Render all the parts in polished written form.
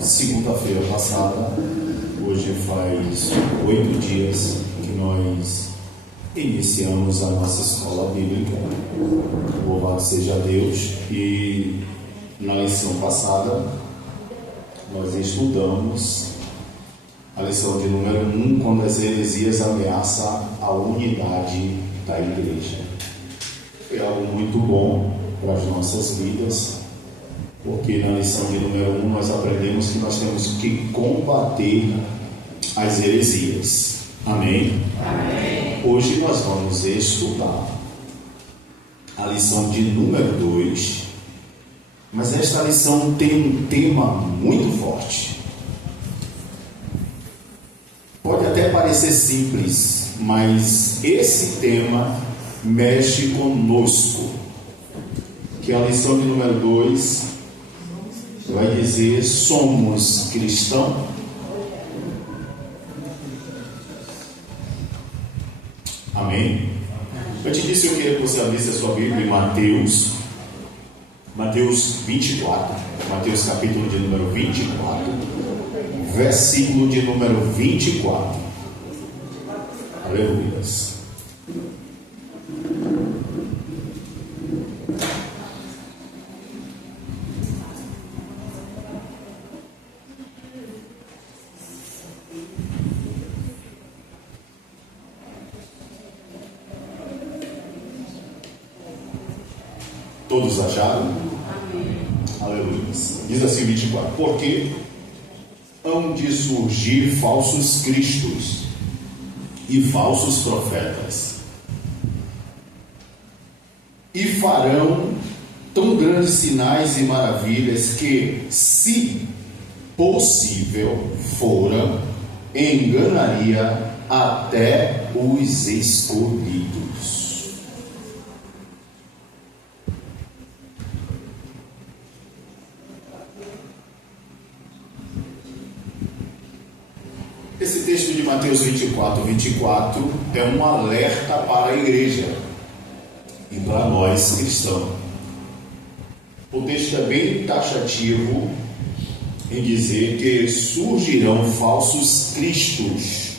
Segunda-feira passada, hoje faz 8 dias que nós iniciamos a nossa escola bíblica. Louvado seja Deus. E na lição passada nós estudamos a lição de número 1, quando as heresias ameaçam a unidade da igreja. Foi algo muito bom para as nossas vidas, porque na lição de número 1 nós aprendemos que nós temos que combater as heresias. Amém? Amém. Hoje nós vamos estudar a lição de número 2, mas esta lição tem um tema muito forte. Pode até parecer simples, mas esse tema mexe conosco. Que a lição de número 2 vai dizer: somos cristãos? Amém? Eu te disse que eu queria que você abrisse a sua Bíblia em Mateus 24, Mateus capítulo de número 24, versículo de número 24. Aleluias. Todos acharam? Amém. Aleluia. Diz assim 24: porque hão de surgir falsos cristos e falsos profetas, e farão tão grandes sinais e maravilhas que, se possível fora, enganaria até os escolhidos. Esse texto de Mateus 24 é um alerta para a igreja e para nós cristãos. O texto é bem taxativo em dizer que surgirão falsos cristos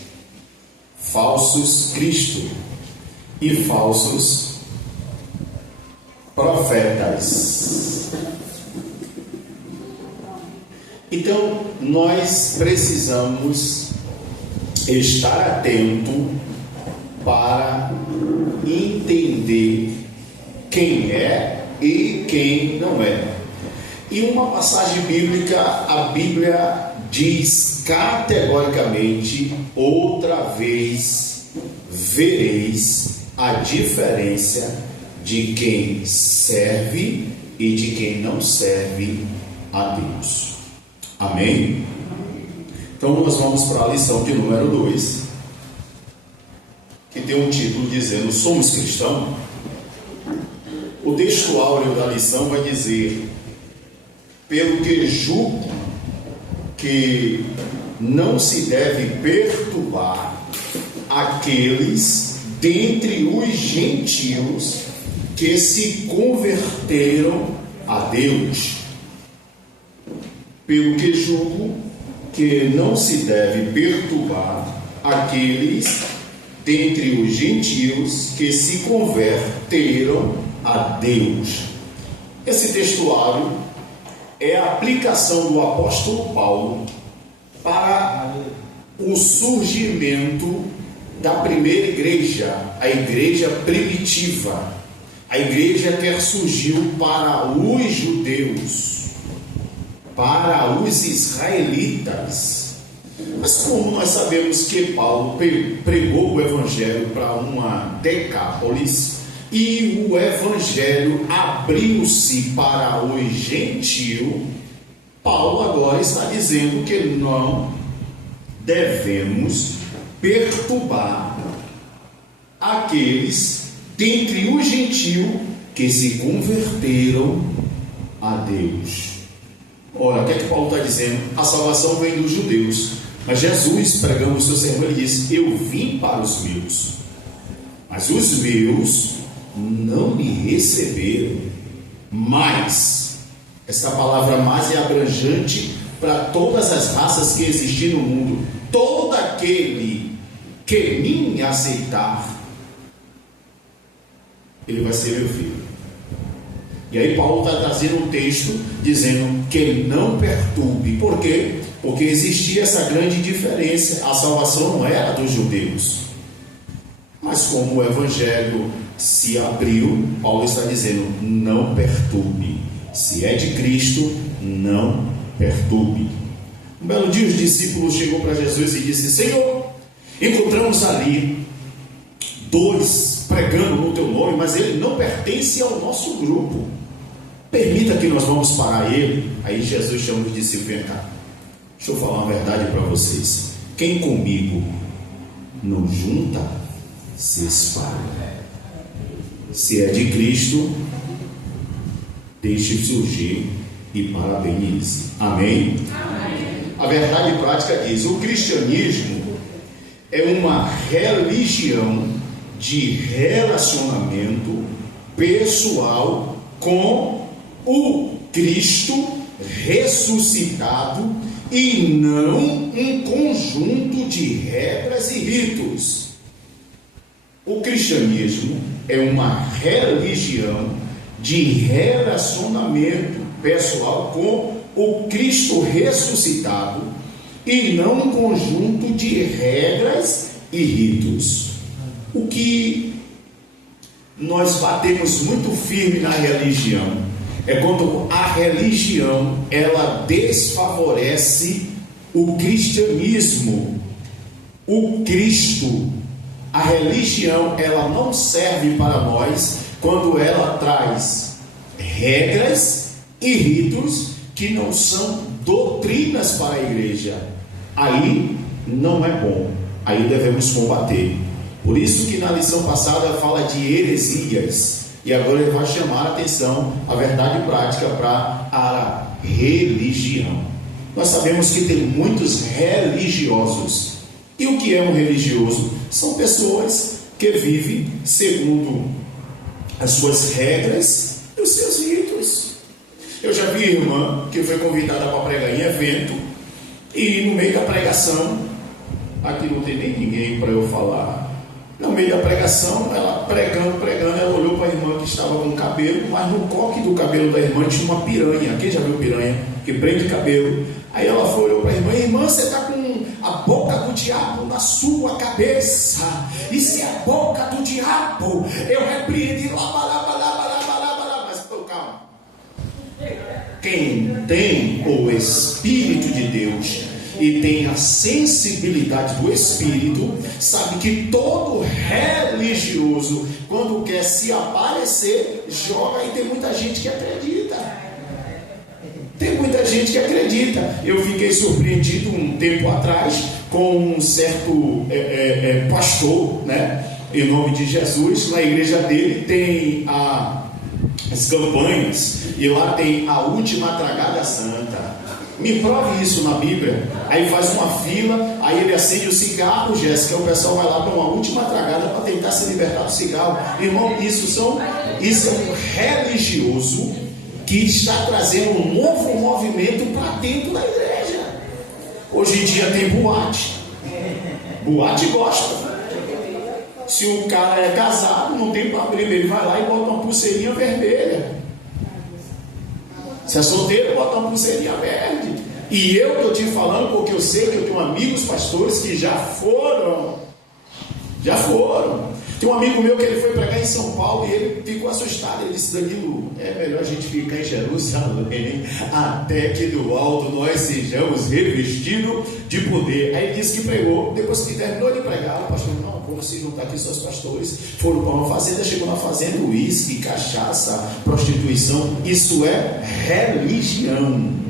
e falsos profetas. Então, nós precisamos estar atento para entender quem é e quem não é. E uma passagem bíblica, a Bíblia diz categoricamente: outra vez vereis a diferença de quem serve e de quem não serve a Deus. Amém? Então nós vamos para a lição de número 2, que tem um título dizendo: somos cristãos? O texto áureo da lição vai dizer: pelo que julgo que não se deve perturbar aqueles dentre os gentios que se converteram a Deus. Pelo que julgo que não se deve perturbar aqueles dentre os gentios que se converteram a Deus. Esse textuário é a aplicação do apóstolo Paulo para o surgimento da primeira igreja, a igreja primitiva, a igreja que surgiu para os judeus, para os israelitas. Mas como nós sabemos que Paulo pregou o evangelho para uma decápolis e o evangelho abriu-se para os gentios, Paulo agora está dizendo que não devemos perturbar aqueles dentre os gentios que se converteram a Deus. Ora, o que é que Paulo está dizendo? A salvação vem dos judeus, mas Jesus, pregando o seu sermão, ele disse: eu vim para os meus, mas os meus não me receberam. Mas, essa palavra mais é abrangente para todas as raças que existem no mundo. Todo aquele que me aceitar, ele vai ser meu filho. E aí Paulo está trazendo um texto dizendo que ele não perturbe. Por quê? Porque existia essa grande diferença. A salvação não era dos judeus. Mas como o evangelho se abriu, Paulo está dizendo, não perturbe. Se é de Cristo, não perturbe. Um belo dia os discípulos chegou para Jesus e disse: Senhor, encontramos ali 2 pregando no teu nome, mas ele não pertence ao nosso grupo. Permita que nós vamos parar ele. Aí Jesus chama os discípulos: vem cá, deixa eu falar uma verdade para vocês. Quem comigo não junta, se espalha. Se é de Cristo, deixe surgir e parabenize. Amém? Amém? A verdade prática diz: o cristianismo é uma religião de relacionamento pessoal com o Cristo ressuscitado e não um conjunto de regras e ritos. O cristianismo é uma religião de relacionamento pessoal com o Cristo ressuscitado e não um conjunto de regras e ritos. O que nós batemos muito firme na religião é quando a religião ela desfavorece o cristianismo, o Cristo. A religião ela não serve para nós quando ela traz regras e ritos que não são doutrinas para a igreja. Aí não é bom, aí devemos combater. Por isso que na lição passada fala de heresias. E agora ele vai chamar a atenção, a verdade prática para a religião. Nós sabemos que tem muitos religiosos. E o que é um religioso? São pessoas que vivem segundo as suas regras e os seus ritos. Eu já vi irmã que foi convidada para pregar em evento, e no meio da pregação, aqui não tem nem ninguém para eu falar. No meio da pregação, ela pregando, ela olhou para a irmã que estava com o cabelo, mas no coque do cabelo da irmã tinha uma piranha. Quem já viu piranha? Que prende cabelo. Aí ela foi, olhou para a irmã: irmã, você está com a boca do diabo na sua cabeça. E se é a boca do diabo, eu repreendi. Mas calma. Quem tem o Espírito de Deus e tem a sensibilidade do Espírito, sabe que todo religioso, quando quer se aparecer, joga. E tem muita gente que acredita. Tem muita gente que acredita. Eu fiquei surpreendido um tempo atrás com um certo pastor, né, em nome de Jesus. Na igreja dele tem as campanhas, e lá tem a última tragada santa. Me prove isso na Bíblia. Aí faz uma fila, aí ele acende o cigarro, Jéssica, o pessoal vai lá para uma última tragada para tentar se libertar do cigarro. Irmão, isso é um religioso que está trazendo um novo movimento para dentro da igreja. Hoje em dia tem boate. Boate gosta. Se o cara é casado, não tem problema, ele vai lá e bota uma pulseirinha vermelha. Se é solteiro, bota uma pulseirinha verde. E eu estou te falando porque eu sei que eu tenho amigos pastores que já foram. Tem um amigo meu que ele foi pregar em São Paulo e ele ficou assustado. Ele disse: Danilo, é melhor a gente ficar em Jerusalém até que do alto nós sejamos revestidos de poder. Aí ele disse que pregou. Depois que terminou de pregar, o pastor: não, como se não está aqui só os pastores. Foram para uma fazenda, chegou na fazenda, uísque, cachaça, prostituição. Isso é religião.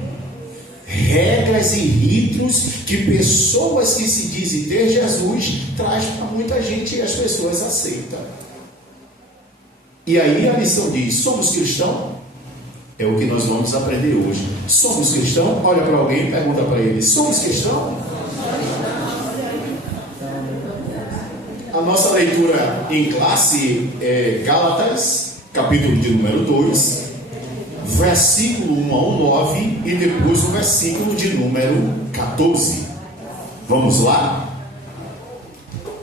Regras e ritos que pessoas que se dizem ter Jesus traz para muita gente e as pessoas aceitam. E aí a lição diz: somos cristãos? É o que nós vamos aprender hoje. Somos cristãos? Olha para alguém e pergunta para ele: somos cristãos? A nossa leitura em classe é Gálatas, capítulo de número 2, versículo 1 ao 9 e depois o versículo de número 14. Vamos lá?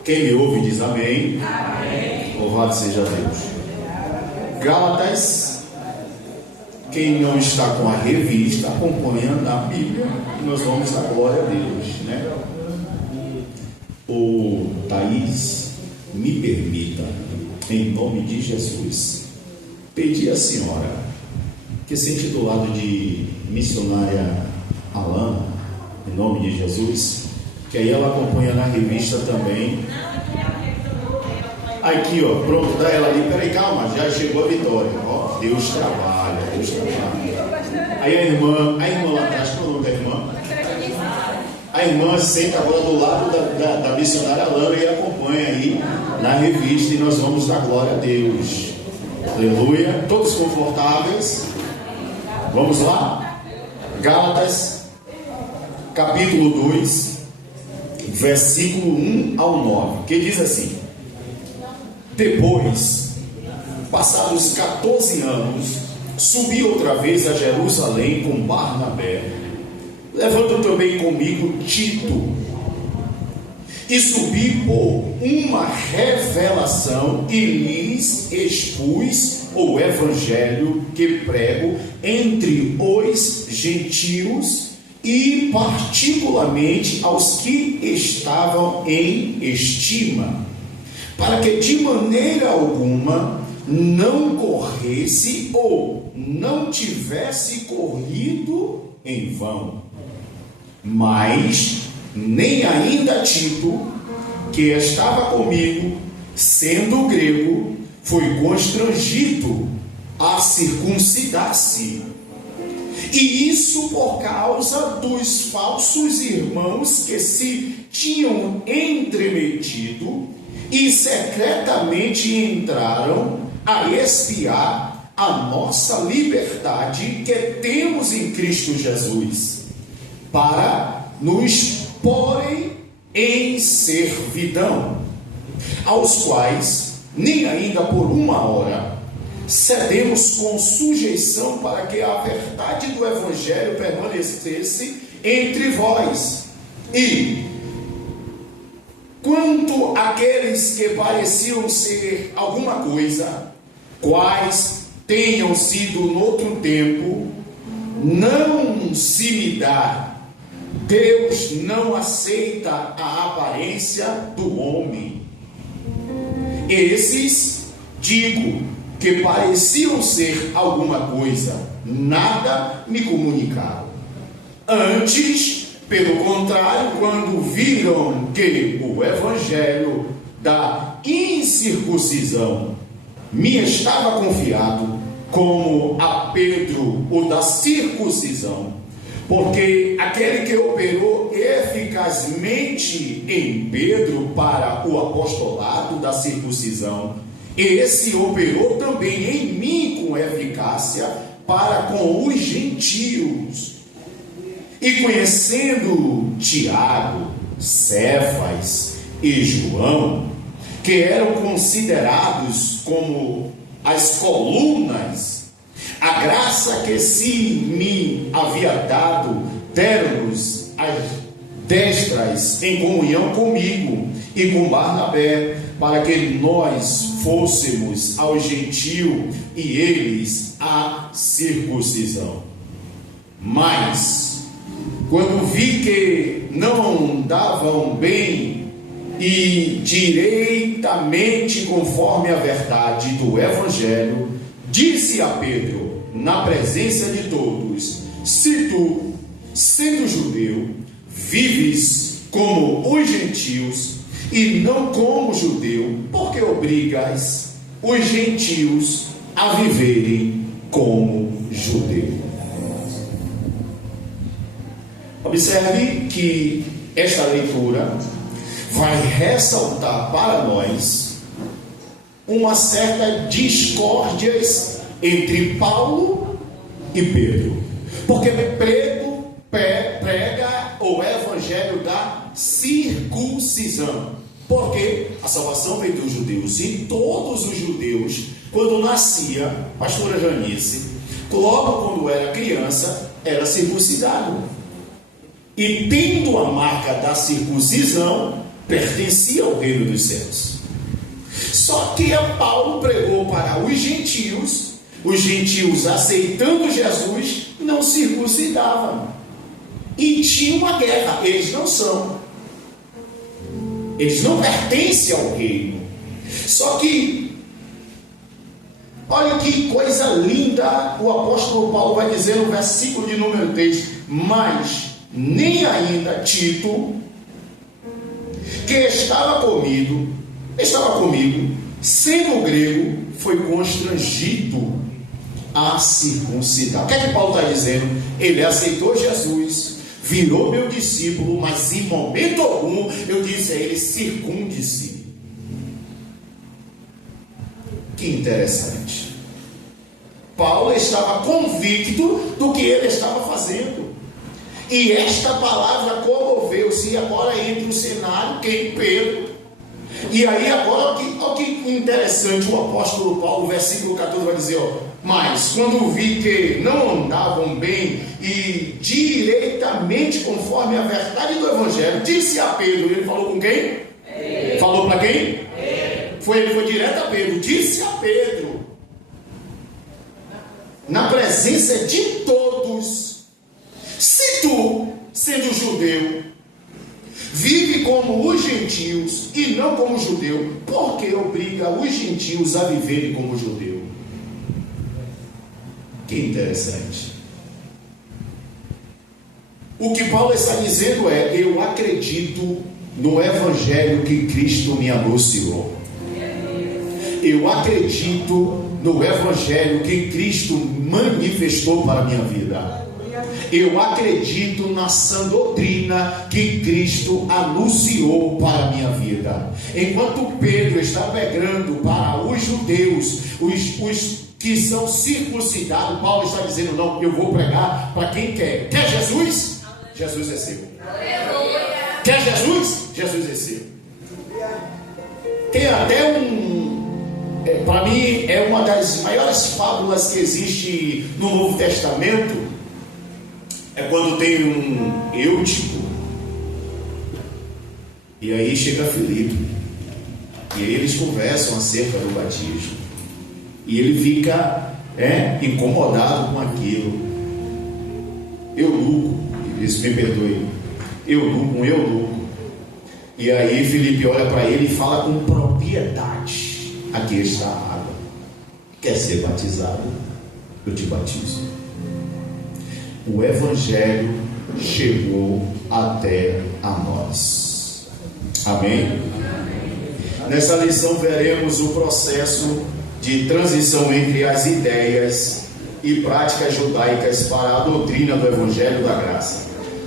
Quem me ouve diz amém. Amém. Louvado seja Deus. Gálatas, quem não está com a revista, acompanha na Bíblia e nós vamos dar glória a Deus, né? O Thaís, me permita, em nome de Jesus, pedir à senhora que sente do lado de missionária Alana, em nome de Jesus, que aí ela acompanha na revista também. Aqui, ó, pronto, dá ela ali. Peraí, calma, já chegou a vitória. Ó, Deus trabalha, Deus trabalha. Aí a irmã lá atrás, qual é o nome da irmã? A irmã senta agora do lado da missionária Alana e acompanha aí na revista, e nós vamos dar glória a Deus. Aleluia. Todos confortáveis? Vamos lá? Gálatas, capítulo 2, versículo 1 ao 9, que diz assim: depois, passados 14 anos, subi outra vez a Jerusalém com Barnabé, levando também comigo Tito, e subi por uma revelação e lhes expus o evangelho que prego entre os gentios e particularmente aos que estavam em estima, para que de maneira alguma não corresse ou não tivesse corrido em vão. Mas nem ainda Tito, que estava comigo, sendo grego, foi constrangido a circuncidar-se. E isso por causa dos falsos irmãos que se tinham entremetido e secretamente entraram a espiar a nossa liberdade que temos em Cristo Jesus, para nos porem em servidão, aos quais nem ainda por uma hora cedemos com sujeição, para que a verdade do evangelho permanecesse entre vós. E quanto àqueles que pareciam ser alguma coisa, quais tenham sido noutro tempo, não se me dá. Deus não aceita a aparência do homem. Esses, digo, que pareciam ser alguma coisa, nada me comunicaram. Antes, pelo contrário, quando viram que o evangelho da incircuncisão me estava confiado, como a Pedro o da circuncisão, porque aquele que operou eficazmente em Pedro para o apostolado da circuncisão, esse operou também em mim com eficácia para com os gentios. E conhecendo Tiago, Cefas e João, que eram considerados como as colunas, a graça que se me havia dado, deram-nos as destras em comunhão comigo e com Barnabé, para que nós fôssemos aos gentios e eles à circuncisão. Mas, quando vi que não andavam bem e direitamente conforme a verdade do evangelho, disse a Pedro, na presença de todos: se tu, sendo judeu, vives como os gentios e não como judeu, por que obrigas os gentios a viverem como judeu? Observe que esta leitura vai ressaltar para nós uma certa discórdia entre Paulo e Pedro, porque Pedro prega o evangelho da circuncisão Porque a salvação veio dos judeus, e todos os judeus, quando nascia, pastora Janice, logo quando era criança, era circuncidado. E tendo a marca da circuncisão, pertencia ao reino dos céus. Só que Paulo pregou para os gentios aceitando Jesus, não circuncidavam. E tinha uma guerra, eles não pertencem ao reino. Só que, olha que coisa linda, o apóstolo Paulo vai dizer no versículo de número 3: mas nem ainda Tito, que estava comigo, sendo grego, foi constrangido a circuncidar. O que é que Paulo está dizendo? Ele aceitou Jesus, virou meu discípulo, mas em momento algum eu disse a ele: circunde-se. Que interessante. Paulo estava convicto do que ele estava fazendo, e esta palavra comoveu-se. Agora entra o cenário, quem? Pedro. E aí agora, olha que interessante, o apóstolo Paulo, versículo 14, vai dizer: mas quando vi que não andavam bem e direitamente conforme a verdade do evangelho, disse a Pedro. Ele falou com quem? Falou para quem? Ele foi direto a Pedro. Disse a Pedro, na presença de todos: se tu, sendo judeu, vive como os gentios e não como judeu, por que obriga os gentios a viverem como judeu? Que interessante. O que Paulo está dizendo é: eu acredito no evangelho que Cristo me anunciou. Eu acredito no evangelho que Cristo manifestou para a minha vida. Eu acredito na sã doutrina que Cristo anunciou para a minha vida. Enquanto Pedro está pregando para os judeus, os que são circuncidados, Paulo está dizendo: não, eu vou pregar para quem quer. Quer Jesus? Jesus é seu. Quer Jesus? Jesus é seu. Tem até para mim é uma das maiores fábulas que existe no Novo Testamento. É quando tem um Eutico, e aí chega Filipe, e aí eles conversam acerca do batismo, e ele fica incomodado com aquilo. Eunuco, isso me perdoe, um eunuco. E aí Filipe olha para ele e fala com propriedade: aqui está a água, quer ser batizado? Eu te batizo. O evangelho chegou até a nós. Amém? Nessa lição veremos o processo de transição entre as ideias e práticas judaicas para a doutrina do evangelho da graça.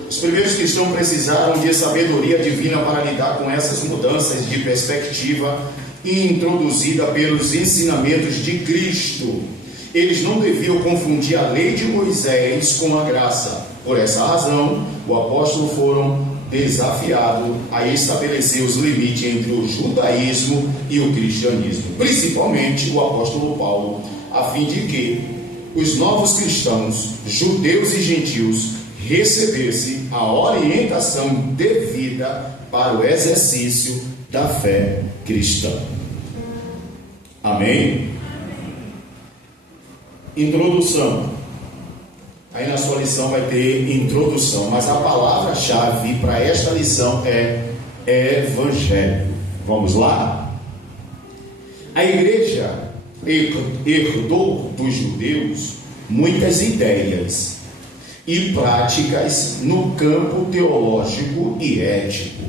Os primeiros cristãos precisaram de sabedoria divina para lidar com essas mudanças de perspectiva introduzida pelos ensinamentos de Cristo. Eles não deviam confundir a lei de Moisés com a graça. Por essa razão, o apóstolo foram desafiados a estabelecer os limites entre o judaísmo e o cristianismo, principalmente o apóstolo Paulo, a fim de que os novos cristãos, judeus e gentios, recebessem a orientação devida para o exercício da fé cristã. Amém? Introdução. Aí na sua lição vai ter introdução, mas a palavra-chave para esta lição é evangelho. Vamos lá? A igreja herdou dos judeus muitas ideias e práticas no campo teológico e ético,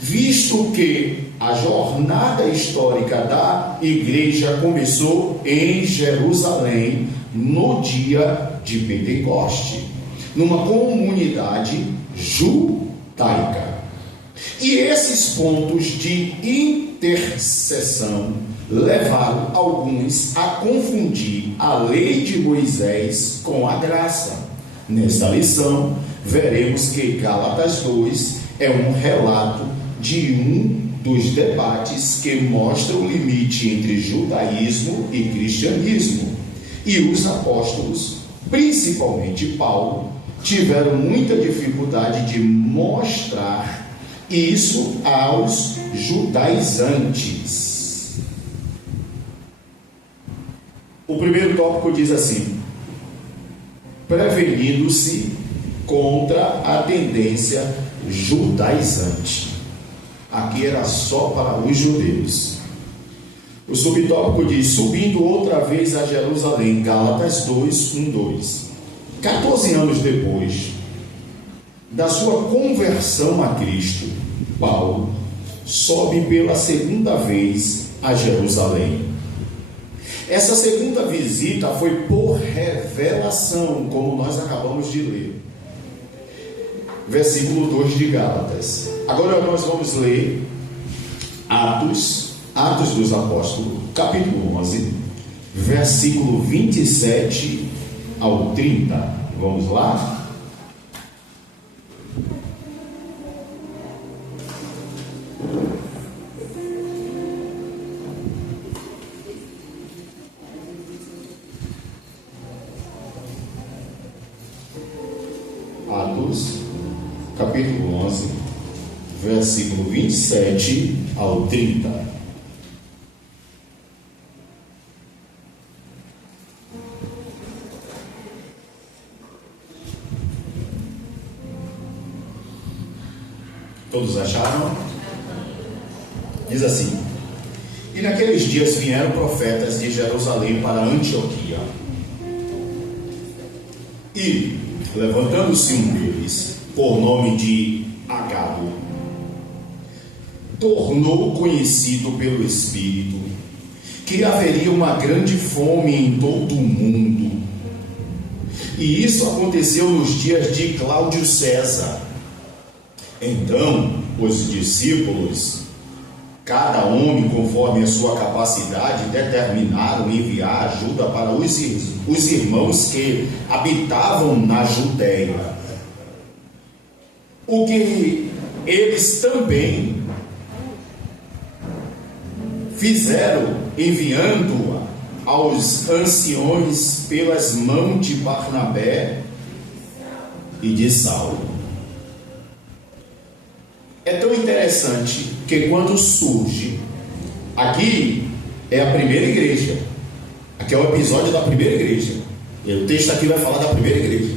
visto que a jornada histórica da igreja começou em Jerusalém no dia de Pentecoste, numa comunidade judaica. E esses pontos de interseção levaram alguns a confundir a lei de Moisés com a graça. Nesta lição, veremos que Gálatas 2 é um relato de um dos debates que mostram o limite entre judaísmo e cristianismo. E os apóstolos, principalmente Paulo, tiveram muita dificuldade de mostrar isso aos judaizantes. O primeiro tópico diz assim: prevenindo-se contra a tendência judaizante. Aqui era só para os judeus. O subtópico diz: subindo outra vez a Jerusalém, Gálatas 2:1-2. 14 anos depois da sua conversão a Cristo, Paulo sobe pela segunda vez a Jerusalém. Essa segunda visita foi por revelação, como nós acabamos de ler. Versículo 2 de Gálatas. Agora nós vamos ler Atos dos Apóstolos, capítulo 11, versículo 27 ao 30. Vamos lá? Atos, capítulo 11, versículo 27 ao 30. Todos acharam? Diz assim: e naqueles dias vieram profetas de Jerusalém para Antioquia. E, levantando-se um deles, por nome de Agabo, tornou conhecido pelo Espírito que haveria uma grande fome em todo o mundo. E isso aconteceu nos dias de Cláudio César. Então, os discípulos, cada homem conforme a sua capacidade, determinaram enviar ajuda para os irmãos que habitavam na Judéia. O que eles também fizeram, enviando aos anciões pelas mãos de Barnabé e de Saulo. É tão interessante que quando surge, aqui é a primeira igreja, aqui é o episódio da primeira igreja, e o texto aqui vai falar da primeira igreja.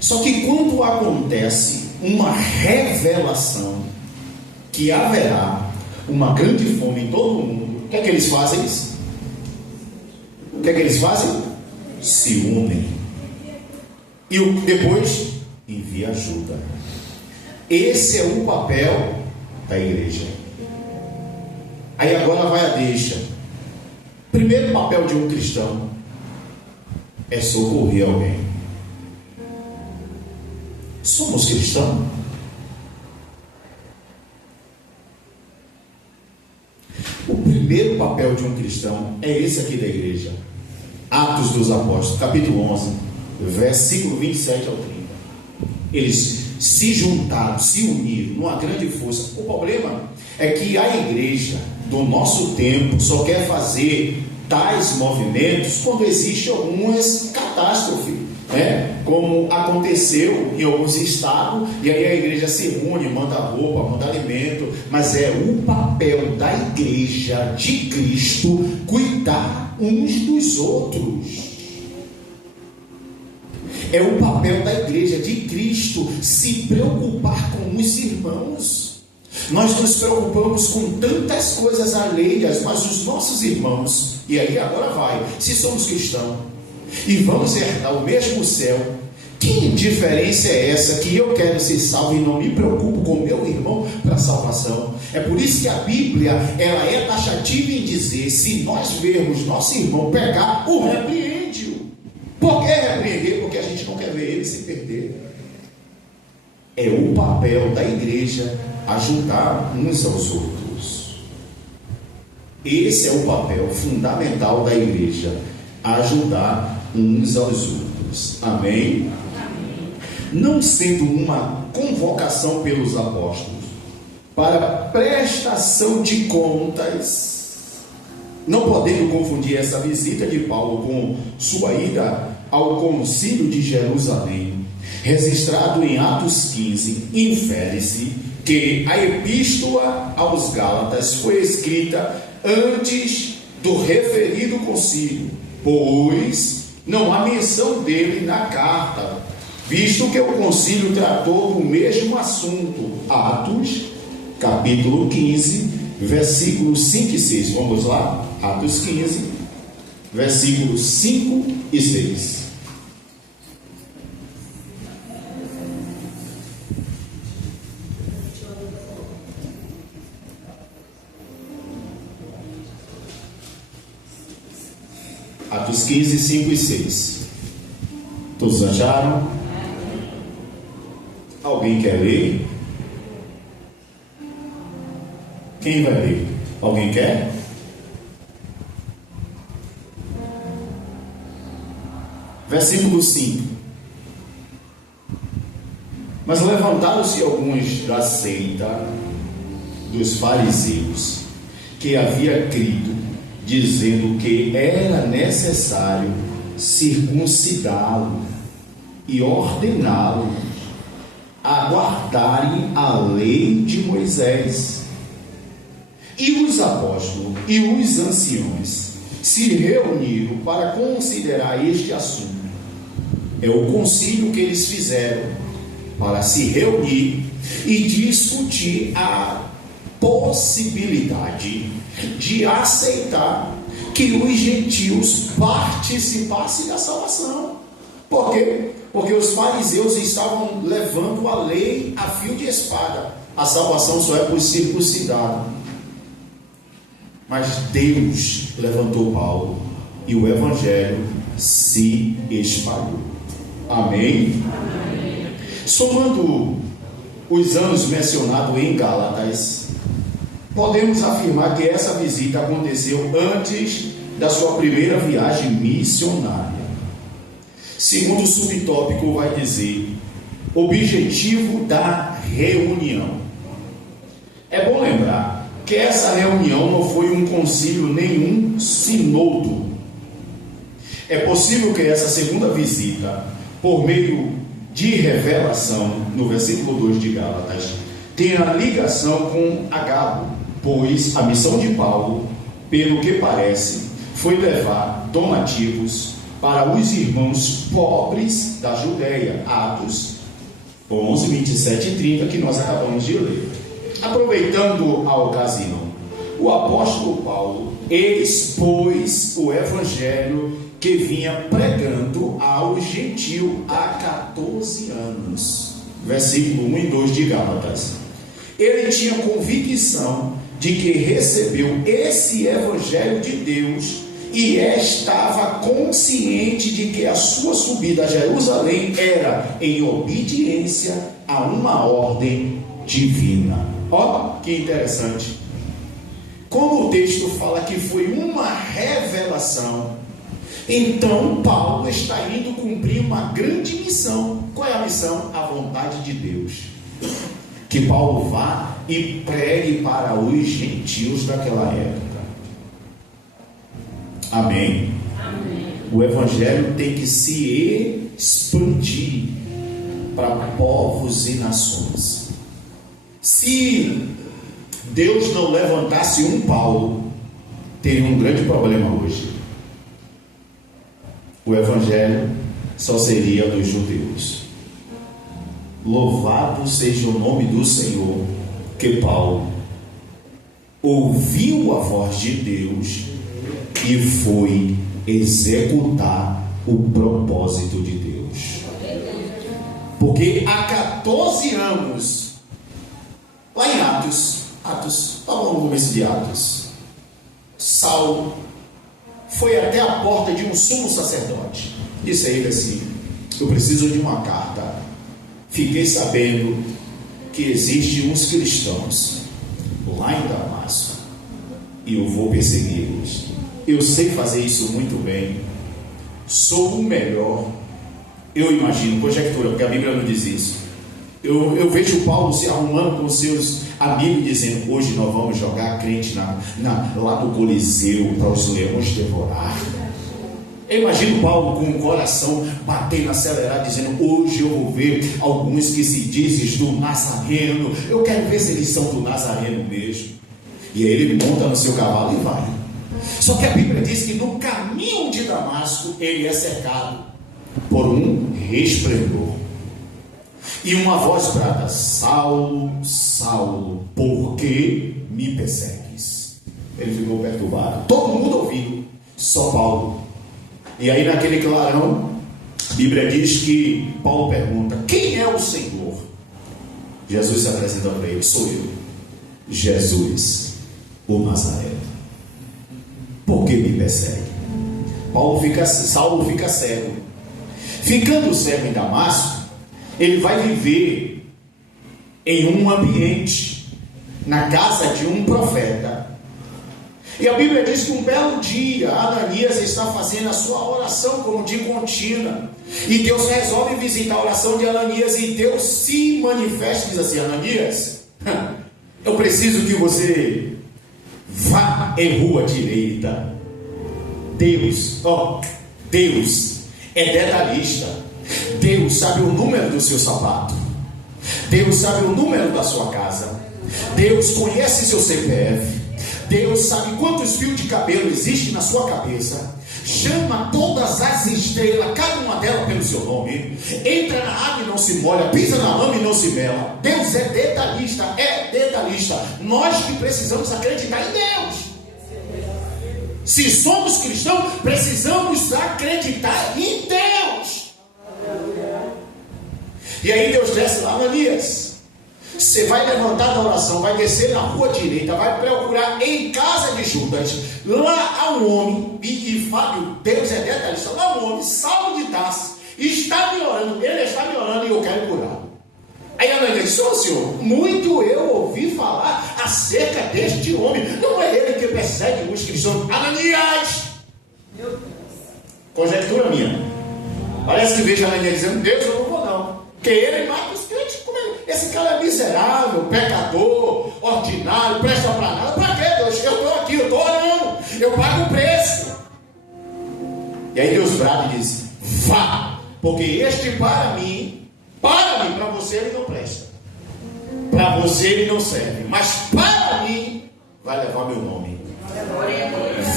Só que quando acontece uma revelação que haverá uma grande fome em todo o mundo, o que é que eles fazem? O que é que eles fazem? Se unem. E depois envia ajuda. Esse é o papel da igreja. Aí agora vai a deixa. Primeiro papel de um cristão é socorrer alguém. Somos cristãos? O primeiro papel de um cristão é esse aqui da igreja. Atos dos Apóstolos, capítulo 11, versículo 27 ao 30. Eles se juntaram, se uniram numa grande força. O problema é que a igreja do nosso tempo só quer fazer tais movimentos quando existe algumas catástrofes, né? Como aconteceu em alguns estados, e aí a igreja se une, manda roupa, manda alimento, mas é o papel da igreja de Cristo cuidar uns dos outros. É o papel da igreja de Cristo se preocupar com os irmãos. Nós nos preocupamos com tantas coisas alheias, mas os nossos irmãos, e aí agora vai, se somos cristãos e vamos herdar o mesmo céu, que indiferença é essa que eu quero ser salvo e não me preocupo com o meu irmão para a salvação? É por isso que a Bíblia ela é taxativa em dizer: se nós vermos nosso irmão pecar, o repreende-o. Por que repreender? Porque a gente não quer ver ele se perder. É o papel da igreja ajudar uns aos outros. Esse é o papel fundamental da igreja, ajudar uns aos outros. Amém? Amém. Não sendo uma convocação pelos apóstolos, para prestação de contas, não podendo confundir essa visita de Paulo com sua ida ao concílio de Jerusalém, registrado em Atos 15, infere-se que a epístola aos Gálatas foi escrita antes do referido concílio, pois não há menção dele na carta, visto que o concílio tratou do mesmo assunto. Atos, capítulo 15, versículos 5 e 6. Vamos lá? Atos 15, versículos 5 e 6. Atos 15, 5 e 6. Todos acharam? Alguém quer ler? Quem vai ler? Alguém quer? Versículo 5. Mas levantaram-se alguns da seita dos fariseus, que havia crido, dizendo que era necessário circuncidá-lo e ordená-lo a guardarem a lei de Moisés. E os apóstolos e os anciões se reuniram para considerar este assunto. É o concílio que eles fizeram para se reunir e discutir a possibilidade de aceitar que os gentios participassem da salvação. Por quê? Porque os fariseus estavam levando a lei a fio de espada. A salvação só é por circuncidado. Mas Deus levantou Paulo e o evangelho se espalhou. Amém? Amém. Somando os anos mencionados em Gálatas, podemos afirmar que essa visita aconteceu antes da sua primeira viagem missionária. Segundo o subtópico vai dizer, objetivo da reunião. É bom lembrar que essa reunião não foi um concílio nenhum sinodo. É possível que essa segunda visita, por meio de revelação, no versículo 2 de Gálatas, tenha ligação com Agabo, pois a missão de Paulo, pelo que parece, foi levar donativos para os irmãos pobres da Judéia. Atos 11, 27 e 30, que nós acabamos de ler. Aproveitando a ocasião, o apóstolo Paulo expôs o evangelho que vinha pregando aos gentios há 14 anos. Versículo 1 e 2 de Gálatas. Ele tinha convicção de que recebeu esse evangelho de Deus e estava consciente de que a sua subida a Jerusalém era em obediência a uma ordem divina. Olha que interessante. Como o texto fala que foi uma revelação, então Paulo está indo cumprir uma grande missão. Qual é a missão? A vontade de Deus. Que Paulo vá e pregue para os gentios daquela época. Amém. Amém. O evangelho tem que se expandir para povos e nações. Se Deus não levantasse um Paulo, teria um grande problema hoje. O evangelho só seria dos judeus. Louvado seja o nome do Senhor, que Paulo ouviu a voz de Deus e foi executar o propósito de Deus. Porque há 14 anos, lá em Atos, estava no começo de Atos, Saulo foi até a porta de um sumo sacerdote. Disse a ele assim: eu preciso de uma carta. Fiquei sabendo que existem uns cristãos lá em Damasco e eu vou persegui-los. Eu sei fazer isso muito bem, sou o melhor. Eu imagino, conjectura, porque a Bíblia não diz isso. Eu vejo Paulo se arrumando com seus a Bíblia dizendo: hoje nós vamos jogar crente lá no Coliseu para os leões devorar. Eu imagino Paulo com o coração batendo acelerado, dizendo: hoje eu vou ver alguns que se dizem do Nazareno, eu quero ver se eles são do Nazareno mesmo. E aí ele monta no seu cavalo e vai. Só que a Bíblia diz que no caminho de Damasco ele é cercado por um resplendor, e uma voz brada: Saulo, Saulo, por que me persegues? Ele ficou perturbado, todo mundo ouviu, só Paulo. E aí naquele clarão, a Bíblia diz que Paulo pergunta: quem é o Senhor? Jesus se apresenta para ele: sou eu, Jesus, o Nazareno. Por que me persegue? Saulo fica cego. Ficando cego em Damasco, ele vai viver em um ambiente, na casa de um profeta. E a Bíblia diz que um belo dia Ananias está fazendo a sua oração como de contínua, e Deus resolve visitar a oração de Ananias, e Deus se manifesta e diz assim: Ananias, eu preciso que você vá em rua direita. Deus é detalhista. Deus sabe o número do seu sapato. Deus sabe o número da sua casa. Deus conhece seu CPF. Deus sabe quantos fios de cabelo existem na sua cabeça. Chama todas as estrelas, cada uma delas pelo seu nome. Entra na água e não se molha, pisa na lama e não se mela. Deus é detalhista, Nós que precisamos acreditar em Deus. Se somos cristãos, precisamos acreditar em Deus. E aí Deus desce lá: Ananias, você vai levantar da oração, vai descer na rua direita, vai procurar em casa de Judas. Lá há um homem, e Fábio, Deus é detalhista, lá há um homem, Saulo de Tarso, está me orando, ele está me orando e eu quero curá-lo. Aí Ananias disse: ô Senhor, muito eu ouvi falar acerca deste homem, não é ele que persegue os cristãos. Ananias, conjectura minha, parece que vejo Ananias dizendo: Deus, eu não vou não, porque ele mata os crentes. Esse cara é miserável, pecador, ordinário, presta para nada. Para quê, Deus? Eu estou aqui, eu estou orando, eu pago o preço. E aí Deus brada e diz: vá, porque este para mim, para você ele não presta, para você ele não serve, mas para mim vai levar meu nome.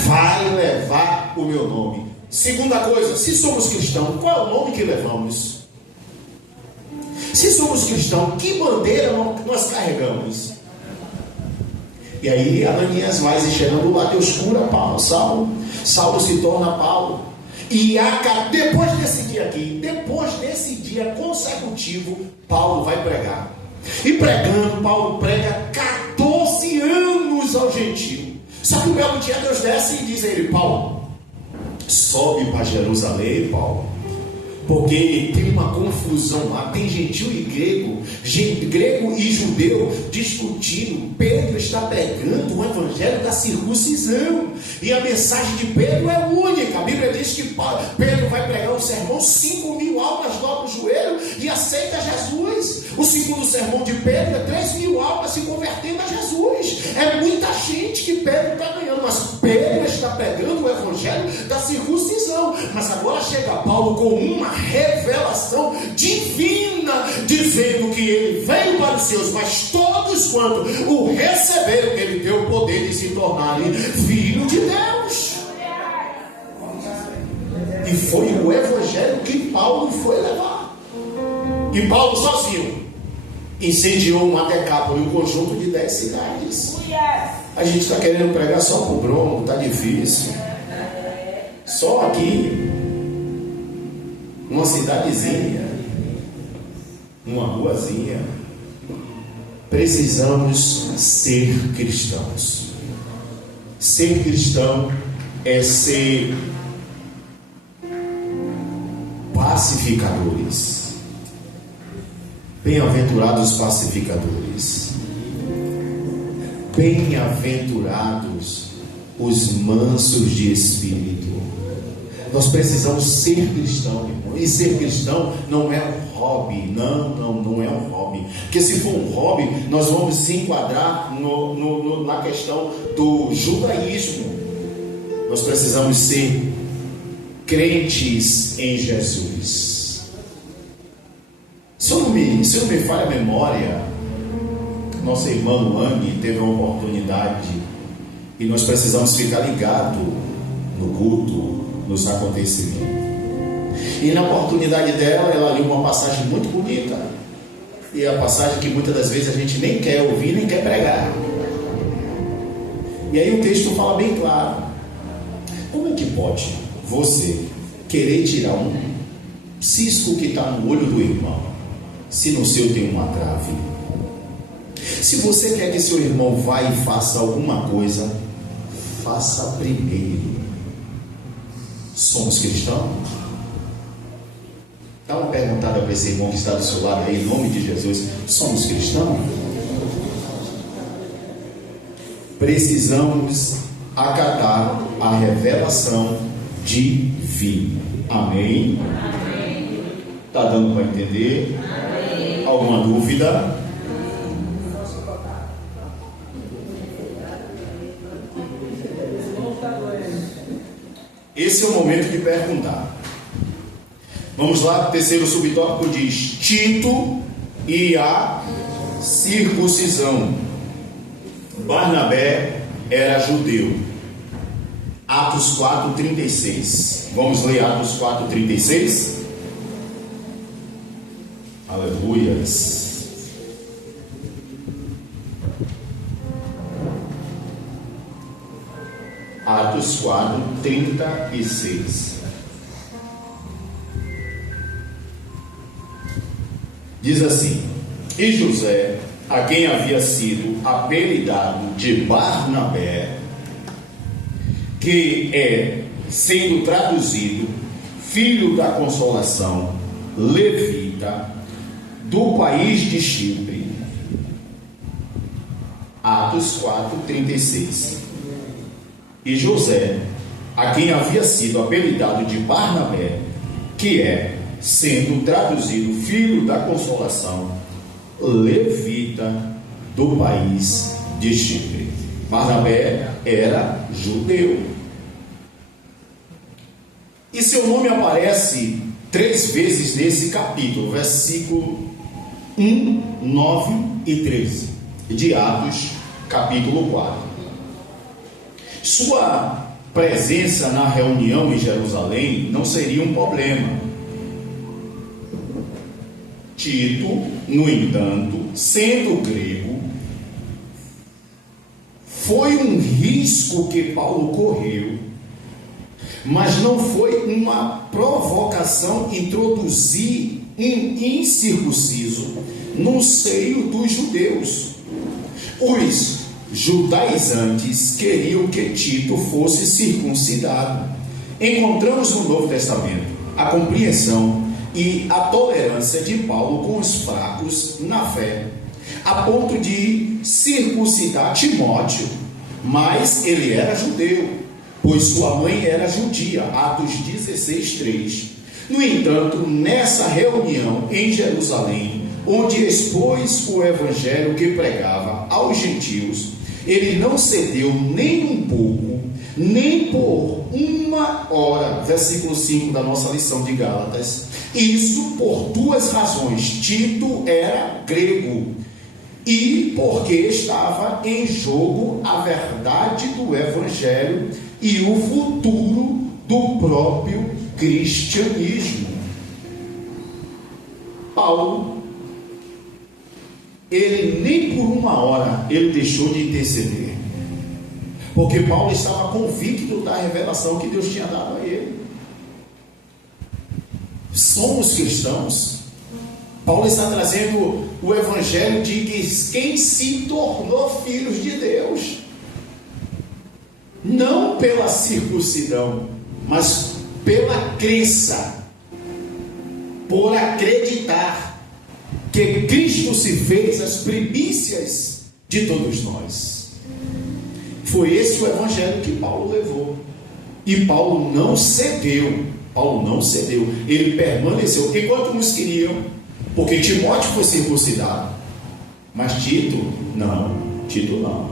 Vai levar o meu nome. Segunda coisa, se somos cristãos, qual é o nome que levamos? Se somos cristãos, que bandeira nós carregamos? E aí Ananias vai se chegando lá, Deus cura Saulo se torna Paulo. E depois desse dia aqui, depois desse dia consecutivo, Paulo vai pregar. E pregando, Paulo prega 14 anos ao gentio. Só que um belo dia Deus desce e diz a ele: Paulo, sobe para Jerusalém, Paulo, porque tem uma confusão lá, tem gentil e grego e judeu discutindo. Pedro está pregando o evangelho da circuncisão, e a mensagem de Pedro é única. A Bíblia diz que Pedro vai pregar um sermão, 5.000 almas dobram o joelho e aceita Jesus. O segundo sermão de Pedro é 3.000 almas se convertendo a Jesus. É muita gente que Pedro está ganhando, mas Pedro está pregando o evangelho da circuncisão. Mas agora chega Paulo com uma revelação divina, dizendo que ele veio para os seus, mas todos quanto o receberam, ele deu o poder de se tornarem filho de Deus. E foi o evangelho que Paulo foi levar. E Paulo sozinho incendiou uma decápole, um conjunto de 10 cidades. A gente está querendo pregar só para o Bronco, está difícil. Só aqui, uma cidadezinha, uma ruazinha. Precisamos ser cristãos. Ser cristão é ser pacificadores. Bem-aventurados pacificadores. Bem-aventurados os mansos de espírito. Nós precisamos ser cristão, irmão. E ser cristão não é um hobby. Não é um hobby. Porque se for um hobby, nós vamos se enquadrar na questão do judaísmo. Nós precisamos ser crentes em Jesus. Se eu não me falha a memória, nossa irmã Luane teve uma oportunidade e nós precisamos ficar ligados no culto, nos acontecimentos. E na oportunidade dela, ela leu uma passagem muito bonita. E é a passagem que muitas das vezes a gente nem quer ouvir, nem quer pregar. E aí o texto fala bem claro. Como é que pode você querer tirar um cisco que está no olho do irmão, se no seu tem uma trave? Se você quer que seu irmão vá e faça alguma coisa, faça primeiro. Somos cristãos? Dá uma perguntada para esse irmão que está do seu lado aí, em nome de Jesus. Somos cristãos? Precisamos acatar a revelação divina. Amém? Está dando para entender? Amém. Alguma dúvida? Esse é o momento de perguntar. Vamos lá, o terceiro subtópico diz: Tito e a circuncisão. Barnabé era judeu. Atos 4:36. Vamos ler Atos 4:36. Aleluias. Atos 4:36. Diz assim: E José, a quem havia sido apelidado de Barnabé, que é, sendo traduzido, filho da consolação, levita, do país de Chipre. Atos 4:36. E José, a quem havia sido apelidado de Barnabé, que é, sendo traduzido, filho da consolação, levita, do país de Chipre. Barnabé era judeu. E seu nome aparece 3 vezes nesse capítulo, versículo 1, 9 e 13 de Atos, capítulo 4. Sua presença na reunião em Jerusalém não seria um problema. Tito, no entanto, sendo grego, foi um risco que Paulo correu, mas não foi uma provocação introduzir um incircunciso no seio dos judeus. Os judaizantes queriam que Tito fosse circuncidado. Encontramos no Novo Testamento a compreensão e a tolerância de Paulo com os fracos na fé, a ponto de circuncidar Timóteo, mas ele era judeu, pois sua mãe era judia. Atos 16:3. No entanto, nessa reunião em Jerusalém, onde expôs o evangelho que pregava aos gentios, ele não cedeu nem um pouco, nem por uma hora. Versículo 5 da nossa lição de Gálatas. Isso por 2 razões: Tito era grego e porque estava em jogo a verdade do evangelho e o futuro do próprio cristianismo. Paulo, ele nem por uma hora ele deixou de interceder, porque Paulo estava convicto da revelação que Deus tinha dado a ele. Somos cristãos. Paulo está trazendo o evangelho de quem se tornou filhos de Deus, não pela circuncisão, mas pela crença, por acreditar que Cristo se fez as primícias de todos nós. Foi esse o evangelho que Paulo levou. E Paulo não cedeu. Paulo não cedeu. Ele permaneceu. Enquanto uns queriam, porque Timóteo foi circuncidado. Mas Tito não.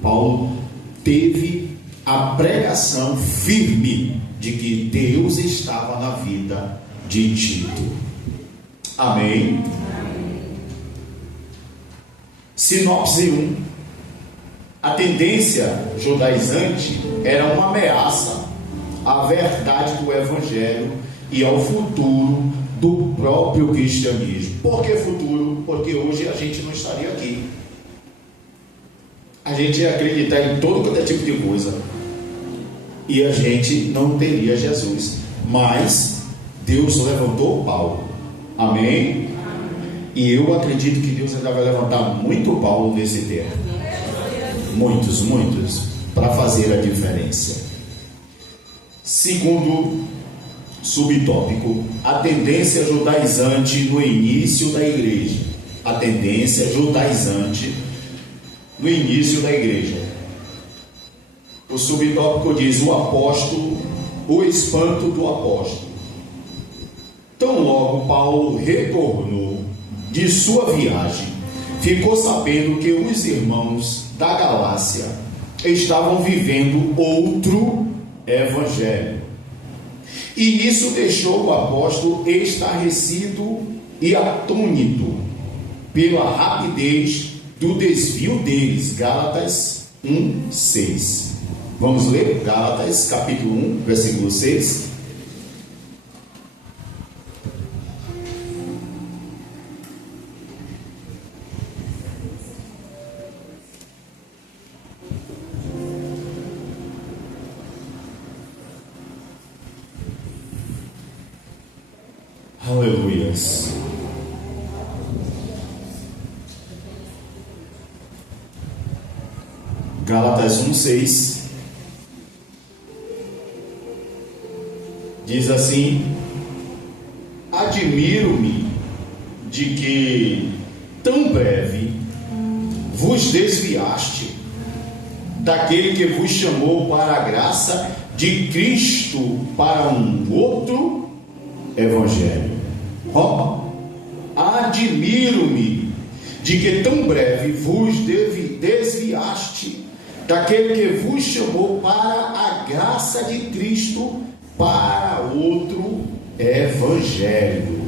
Paulo teve a pregação firme de que Deus estava na vida de Tito. Amém? Sinopse 1. A tendência judaizante era uma ameaça à verdade do Evangelho e ao futuro do próprio cristianismo. Por que futuro? Porque hoje a gente não estaria aqui. A gente ia acreditar em todo qualquer tipo de coisa e a gente não teria Jesus. Mas Deus levantou Paulo. Amém? E eu acredito que Deus ainda vai levantar muito Paulo nesse tempo. Muitos, para fazer a diferença. Segundo subtópico, a tendência judaizante no início da igreja. A tendência judaizante no início da igreja. O subtópico diz: o apóstolo, o espanto do apóstolo. Tão logo Paulo retornou de sua viagem, ficou sabendo que os irmãos da Galácia estavam vivendo outro evangelho. E nisso deixou o apóstolo estarrecido e atônito pela rapidez do desvio deles. Gálatas 1:6. Vamos ler Gálatas capítulo 1, versículo 6. Aleluias. Gálatas 1:6 diz assim: admiro-me de que tão breve vos desviaste daquele que vos chamou para a graça de Cristo para um outro evangelho. Admiro-me de que tão breve vos desviaste daquele que vos chamou para a graça de Cristo para outro evangelho.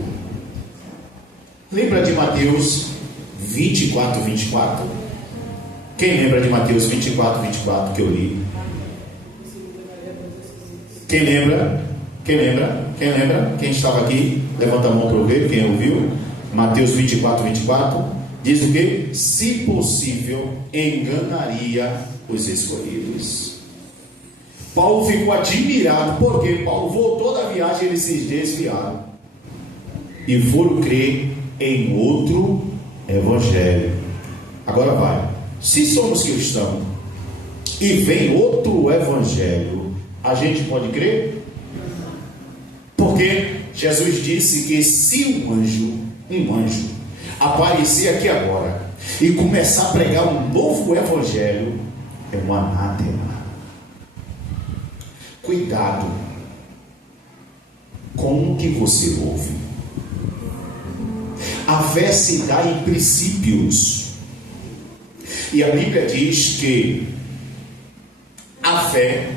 Lembra de Mateus 24:24? Quem lembra de Mateus 24:24 que eu li? Quem lembra? Quem estava aqui? Levanta a mão para eu ver. Quem ouviu? Mateus 24:24 diz o quê? Se possível, enganaria os escolhidos. Paulo ficou admirado, porque Paulo voltou da viagem, eles se desviaram e foram crer em outro evangelho. Agora vai. Se somos cristãos e vem outro evangelho, a gente pode crer? Porque Jesus disse que se um anjo aparecer aqui agora e começar a pregar um novo evangelho, é um anátema. Cuidado com o que você ouve. A fé se dá em princípios, e a Bíblia diz que a fé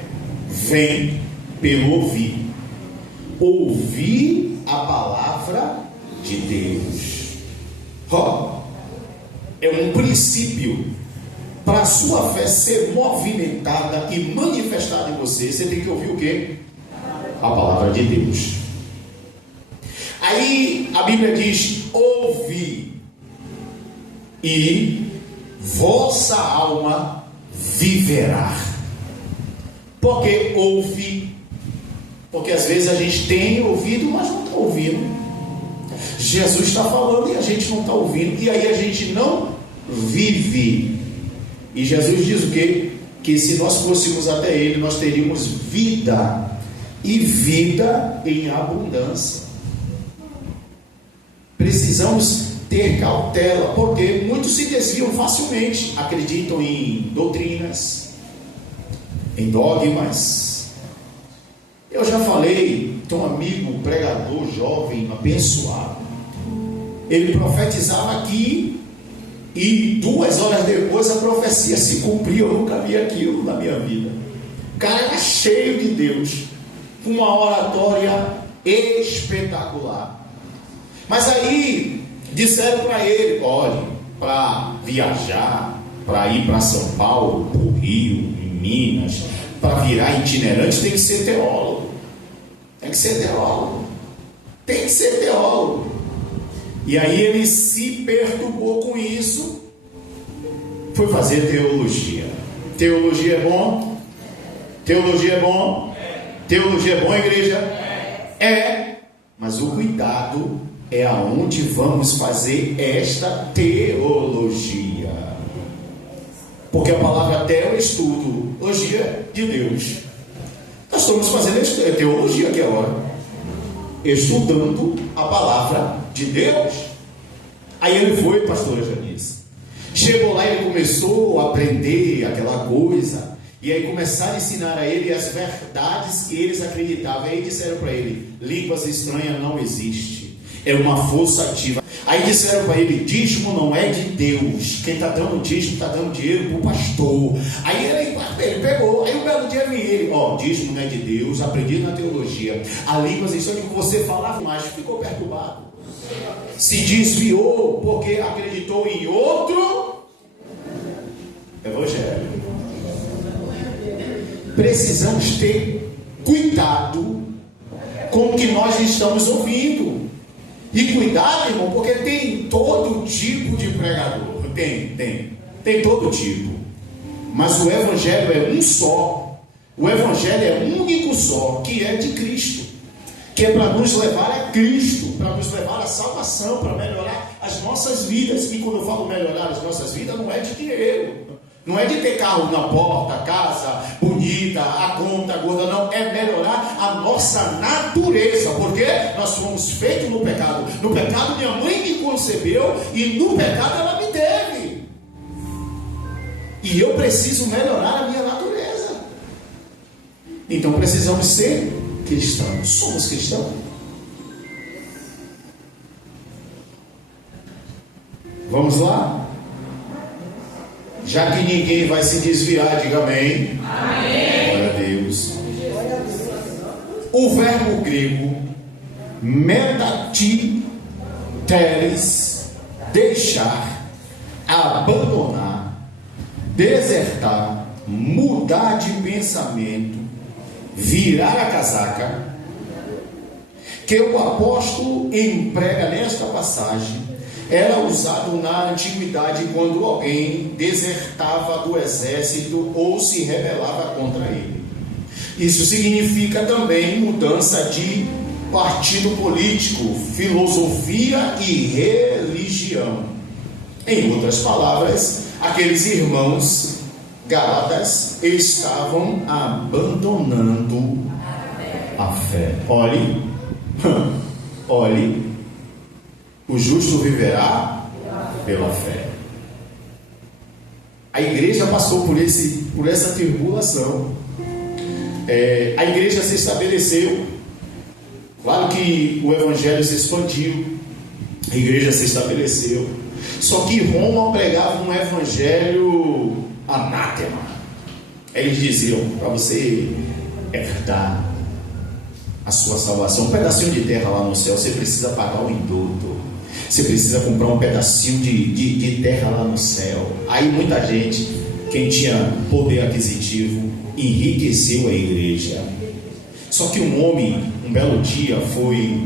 vem pelo ouvir a palavra de Deus. É um princípio. Para a sua fé ser movimentada e manifestada em você, você tem que ouvir o quê? A palavra de Deus. Aí a Bíblia diz: ouve e vossa alma viverá. Por que ouve? Porque às vezes a gente tem ouvido, mas não está ouvindo. Jesus está falando e a gente não está ouvindo, e aí a gente não vive. E Jesus diz o quê? Que se nós fôssemos até Ele, nós teríamos vida, e vida em abundância. Precisamos ter cautela, porque muitos se desviam facilmente, acreditam em doutrinas, em dogmas, Eu já falei, tem um amigo, pregador, jovem, abençoado. Ele profetizava aqui e 2 horas depois a profecia se cumpriu. Eu nunca vi aquilo na minha vida. O cara era cheio de Deus, com uma oratória espetacular. Mas aí disseram para ele: olhe, para viajar, para ir para São Paulo, para o Rio, em Minas, para virar itinerante, tem que ser teólogo. Tem que ser teólogo. Tem que ser teólogo. E aí ele se perturbou com isso, foi fazer teologia. Teologia é bom? Teologia é bom? Teologia é bom, igreja? É. Mas o cuidado é aonde vamos fazer esta teologia. Porque a palavra teo é estudo, logia de Deus. Nós estamos fazendo teologia aqui agora, estudando a palavra de Deus. Aí ele foi, pastora Janice, chegou lá e ele começou a aprender aquela coisa, e aí começaram a ensinar a ele as verdades que eles acreditavam. Aí disseram para ele: línguas estranhas não existe, é uma força ativa. Aí disseram para ele: dízimo não é de Deus, quem está dando dízimo está dando dinheiro para o pastor. Aí ele pegou, aí um belo dia vem ele: dízimo não é de Deus, aprendi na teologia, a línguas estranhas que você falava, mas ficou perturbado, se desviou porque acreditou em outro evangelho. Precisamos ter cuidado com o que nós estamos ouvindo. E cuidado, irmão, porque tem todo tipo de pregador. Tem todo tipo. Mas o evangelho é um só. O evangelho é único só, que é de Cristo, que é para nos levar a Cristo, para nos levar à salvação, para melhorar as nossas vidas. E quando eu falo melhorar as nossas vidas, não é de dinheiro, não é de ter carro na porta, casa bonita, a conta gorda, não. É melhorar a nossa natureza, porque nós fomos feitos no pecado. No pecado minha mãe me concebeu e no pecado ela me teve. E eu preciso melhorar a minha natureza. Então precisamos ser cristãos. Somos cristãos. Vamos lá? Já que ninguém vai se desviar, diga amém. Amém. Glória a Deus. O verbo grego metatiteres, deixar, abandonar, desertar, mudar de pensamento, virar a casaca, que o apóstolo emprega nesta passagem, era usado na antiguidade quando alguém desertava do exército ou se rebelava contra ele. Isso significa também mudança de partido político, filosofia e religião. Em outras palavras, aqueles irmãos gálatas estavam abandonando a fé. Olhe, o justo viverá pela fé. A igreja passou por essa tribulação. A igreja se estabeleceu. Claro que o evangelho se expandiu, a igreja se estabeleceu. Só que Roma pregava um evangelho anátema. Eles diziam: para você herdar a sua salvação, um pedacinho de terra lá no céu, você precisa pagar o indulto. Você precisa comprar um pedacinho de terra lá no céu. Aí muita gente, quem tinha poder aquisitivo, enriqueceu a igreja. Só que um homem, um belo dia, foi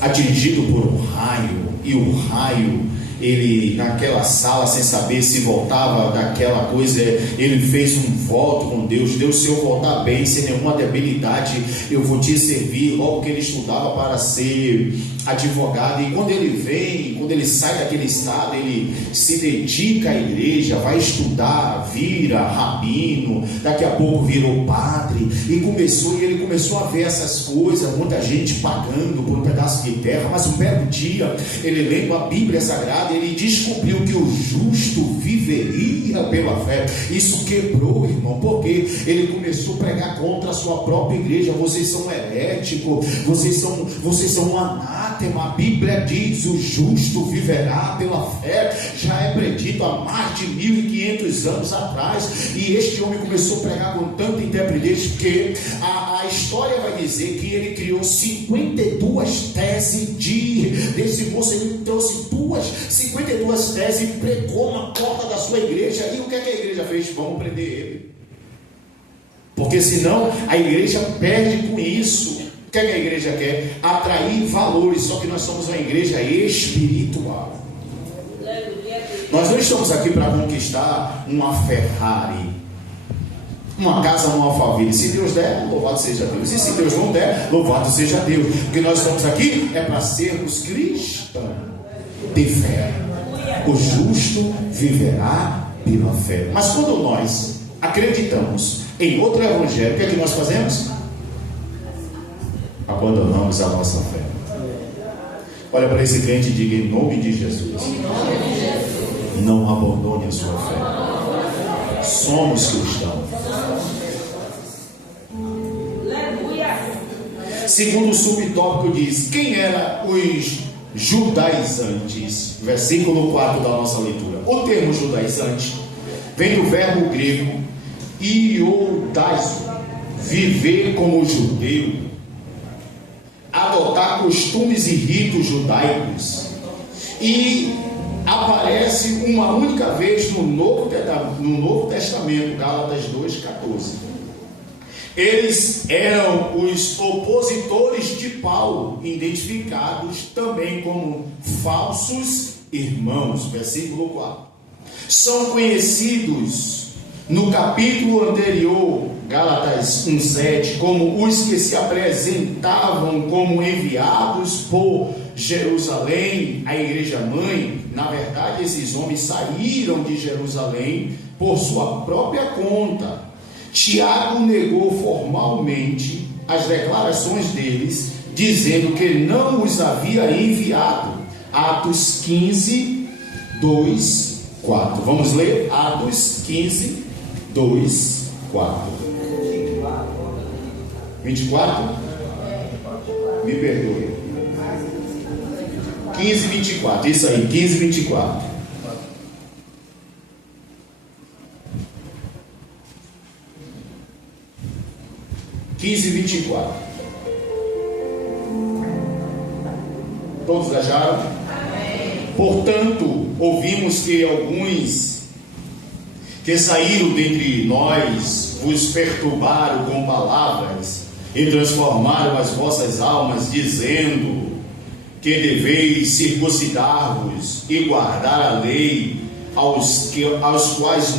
atingido por um raio. E o raio, ele naquela sala, sem saber se voltava daquela coisa, ele fez um voto com Deus: Deus, se eu voltar bem, sem nenhuma debilidade, eu vou te servir. Logo que ele estudava para ser advogado, e quando ele sai daquele estado, ele se dedica à igreja, vai estudar, vira rabino, daqui a pouco virou padre, e ele começou a ver essas coisas, muita gente pagando por um pedaço de terra. Mas um belo dia, ele lendo a Bíblia Sagrada, verdade, ele descobriu que o justo viveria pela fé. Isso quebrou, irmão, porque ele começou a pregar contra a sua própria igreja. Vocês são heréticos, vocês são um anátema. A Bíblia diz: o justo viverá pela fé. Já é predito há mais de 1500 anos atrás. E este homem começou a pregar com tanta intrepidez que a história vai dizer que ele criou 52 teses desse moço. Ele trouxe 52 teses e pregou na porta da sua igreja. E o que é que a igreja fez? Vamos prender ele, porque senão a igreja perde com isso. O que é que a igreja quer? Atrair valores. Só que nós somos uma igreja espiritual. Nós não estamos aqui para conquistar uma Ferrari, uma casa no Alphaville. Se Deus der, louvado seja Deus. E se Deus não der, louvado seja Deus. Porque nós estamos aqui é para sermos cristãos de fé. O justo viverá pela fé. Mas quando nós acreditamos em outro evangelho, o que é que nós fazemos? Abandonamos a nossa fé. Olha para esse crente e diga: em nome de Jesus, não abandone a sua fé. Somos cristãos. Segundo o subtópico diz: quem eram os judaizantes? Versículo 4 da nossa leitura. O termo judaizante vem do verbo grego iodaizo, viver como judeu, adotar costumes e ritos judaicos, e aparece uma única vez no Novo Testamento, Gálatas 2,14. Eles eram os opositores de Paulo, identificados também como falsos irmãos. Versículo 4. São conhecidos no capítulo anterior, Gálatas 1,7, como os que se apresentavam como enviados por Jerusalém, a igreja mãe. Na verdade, esses homens saíram de Jerusalém por sua própria conta. Tiago negou formalmente as declarações deles, dizendo que não os havia enviado. Atos 15, 2, 4. Vamos ler? Atos 15, 2, 4. 24? Me perdoe. 15, 24. Isso aí, 15, 24. 15, 24. Todos acharam? Amém. Portanto, ouvimos que alguns que saíram dentre nós vos perturbaram com palavras e transformaram as vossas almas, dizendo que deveis circuncidar-vos e guardar a lei, aos quais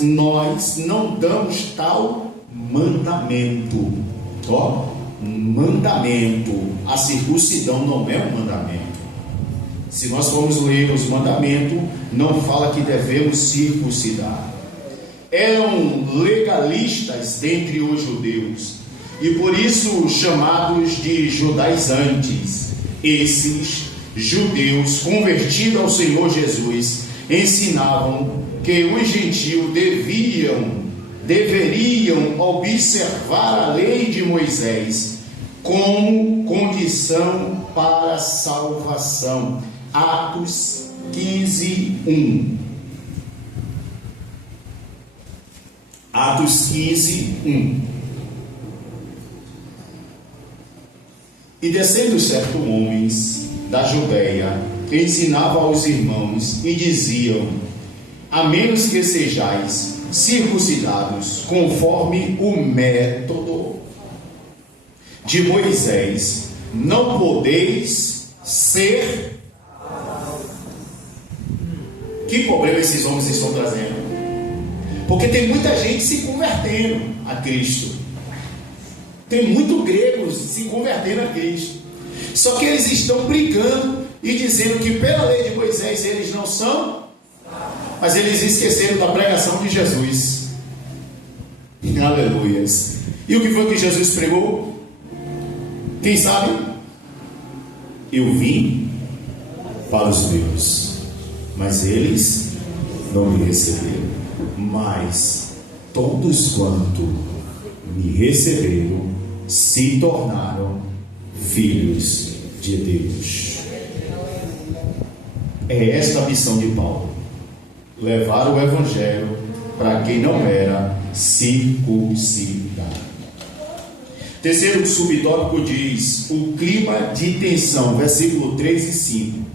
nós não damos tal mandamento. Mandamento. A circuncisão não é um mandamento. Se nós formos ler os mandamentos, não fala que devemos circuncidar. Eram legalistas dentre os judeus e por isso chamados de judaizantes. Esses judeus convertidos ao Senhor Jesus ensinavam que os gentios deveriam observar a lei de Moisés como condição para a salvação. Atos 15, 1. Atos 15, 1. E descendo certos homens da Judeia, ensinava aos irmãos e diziam: a menos que sejais circuncidados conforme o método de Moisés, não podeis ser. Que problema esses homens estão trazendo? Porque tem muita gente se convertendo a Cristo, tem muito gregos se convertendo a Cristo, só que eles estão brigando e dizendo que pela lei de Moisés eles não são, mas eles esqueceram da pregação de Jesus. Aleluias. E o que foi que Jesus pregou? Quem sabe? Eu vim para os meus, mas eles não me receberam. Mas todos quanto me receberam se tornaram filhos de Deus. É esta a missão de Paulo: levar o evangelho para quem não era circuncidado. Terceiro subtópico diz: o clima de tensão, versículo 3 e 5.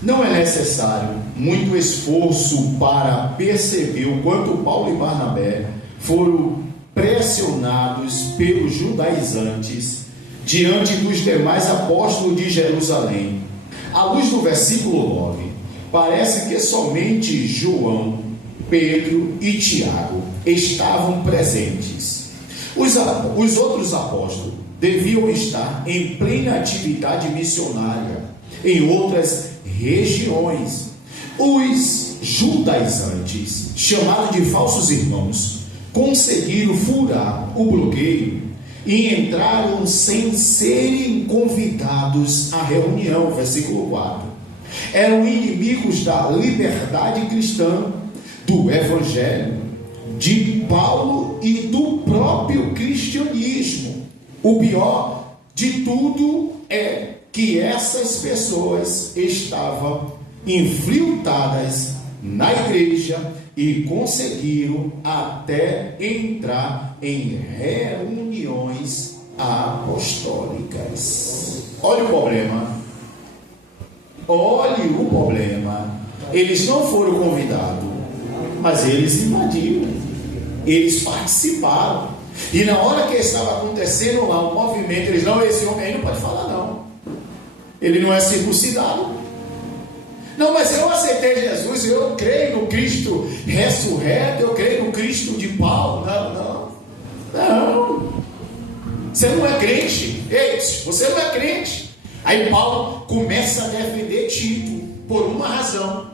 Não é necessário muito esforço para perceber o quanto Paulo e Barnabé foram pressionados pelos judaizantes diante dos demais apóstolos de Jerusalém. À luz do versículo 9, parece que somente João, Pedro e Tiago estavam presentes. Os outros apóstolos deviam estar em plena atividade missionária em outras regiões. Os judaizantes, chamados de falsos irmãos, conseguiram furar o bloqueio e entraram sem serem convidados à reunião. Versículo 4. Eram inimigos da liberdade cristã, do evangelho, de Paulo e do próprio cristianismo. O pior de tudo é que essas pessoas estavam infiltradas na igreja e conseguiram até entrar em reuniões apostólicas. Olha o problema. Olhe o problema. Eles não foram convidados, mas eles invadiram. Eles participaram. E na hora que estava acontecendo lá o movimento, eles não, esse homem aí não pode falar não. Ele não é circuncidado. Não, mas eu aceitei Jesus, eu creio no Cristo ressurreto, eu creio no Cristo de Paulo. Não. Você não é crente. Ei, você não é crente. Aí Paulo começa a defender Tito por uma razão.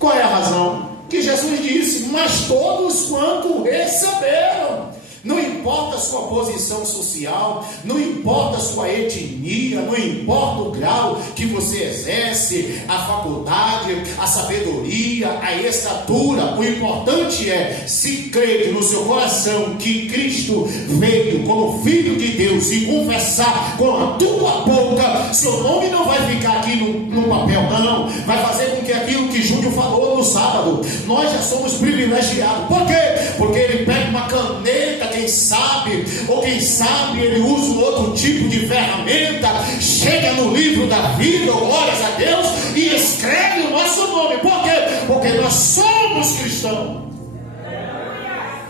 Qual é a razão? Que Jesus disse: mas todos quanto receberam. Não importa a sua posição social, não importa a sua etnia, não importa o grau que você exerce, a faculdade, a sabedoria, a estatura. O importante é, se crer no seu coração que Cristo veio como Filho de Deus e confessar com a tua boca, seu nome não vai ficar aqui no papel, não. Vai fazer com que aquilo que Júnior falou no sábado, nós já somos privilegiados. Por quê? Porque ele pega uma caneta, quem sabe, ou quem sabe ele usa um outro tipo de ferramenta, chega no livro da vida, glórias a Deus, e escreve o nosso nome. Por quê? Porque nós somos cristãos.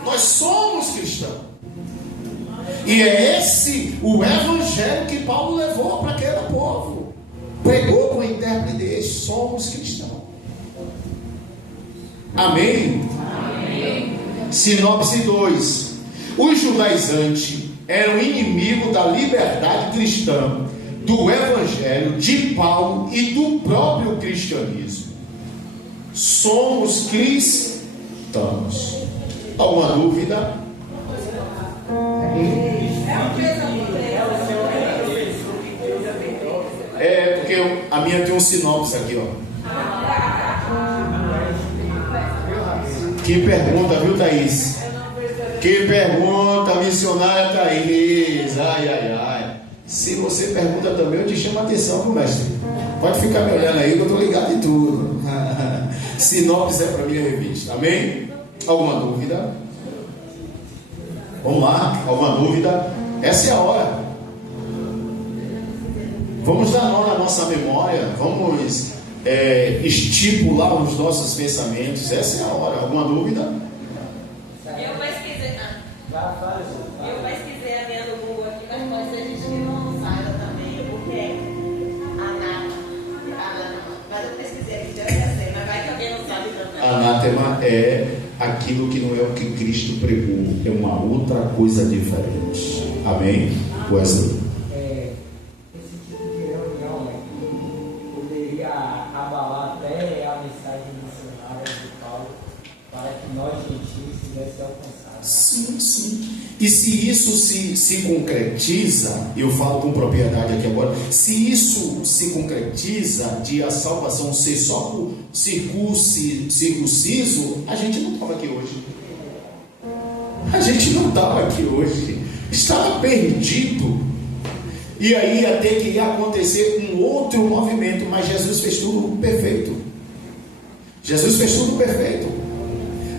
Nós somos cristãos. E é esse o evangelho que Paulo levou para aquele povo. Pregou com a intérprete: somos cristãos. Amém? Amém. Sinopse 2. Os judaizantes eram inimigos da liberdade cristã, do evangelho, de Paulo e do próprio cristianismo. Somos cristãos. Alguma dúvida? É porque a minha tem um sinopse aqui, ó. Que pergunta, viu, Thaís? Que pergunta, missionária Thaís. Ai. Se você pergunta também, eu te chamo a atenção, viu, mestre? Pode ficar me olhando aí que eu estou ligado em tudo. Sinopse é para minha revista. Amém? Alguma dúvida? Vamos lá, alguma dúvida? Essa é a hora. Vamos dar nó na nossa memória. Vamos estipular os nossos pensamentos. Essa é a hora. Alguma dúvida? Eu pesquisei a minha no Google aqui, mas pode ser gente que não saiba também, porque mas eu pesquisei aqui, já sei, mas vai que alguém não sabe também. Anátema é aquilo que não é o que Cristo pregou, é uma outra coisa diferente. Amém? Wesley? Esse tipo de reunião poderia abalar até a mensagem missionária de Paulo para que nós gentios tivéssemos alcançado. Sim. E E se isso se concretiza, eu falo com propriedade aqui agora, se isso se concretiza de a salvação ser só por circunciso, a gente não estava aqui hoje. A gente não estava aqui hoje. Estava perdido. E aí ia ter que acontecer um outro movimento, mas Jesus fez tudo perfeito. Jesus fez tudo perfeito.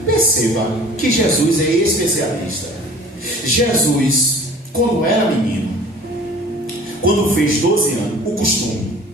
Perceba que Jesus é especialista. Jesus, quando era menino, quando fez 12 anos, o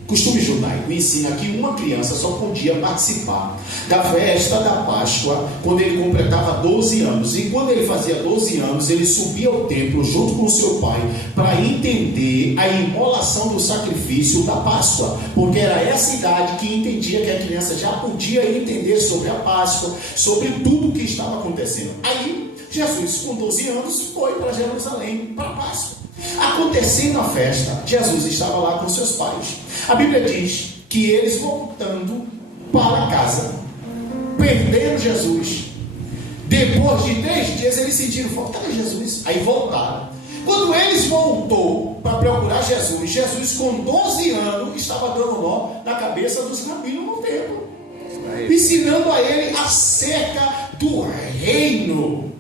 costume judaico ensina que uma criança só podia participar da festa da Páscoa quando ele completava 12 anos. E quando ele fazia 12 anos, ele subia ao templo junto com o seu pai para entender a imolação do sacrifício da Páscoa, porque era essa idade que entendia que a criança já podia entender sobre a Páscoa, sobre tudo o que estava acontecendo. Aí Jesus, com 12 anos, foi para Jerusalém para a Páscoa. Acontecendo a festa, Jesus estava lá com seus pais. A Bíblia diz que eles, voltando para casa, perderam Jesus. Depois de 3 dias eles sentiram falta de Jesus. Aí voltaram. Quando eles voltou para procurar Jesus, Jesus com 12 anos estava dando nó na cabeça dos rabinos no templo, ensinando a ele acerca do reino.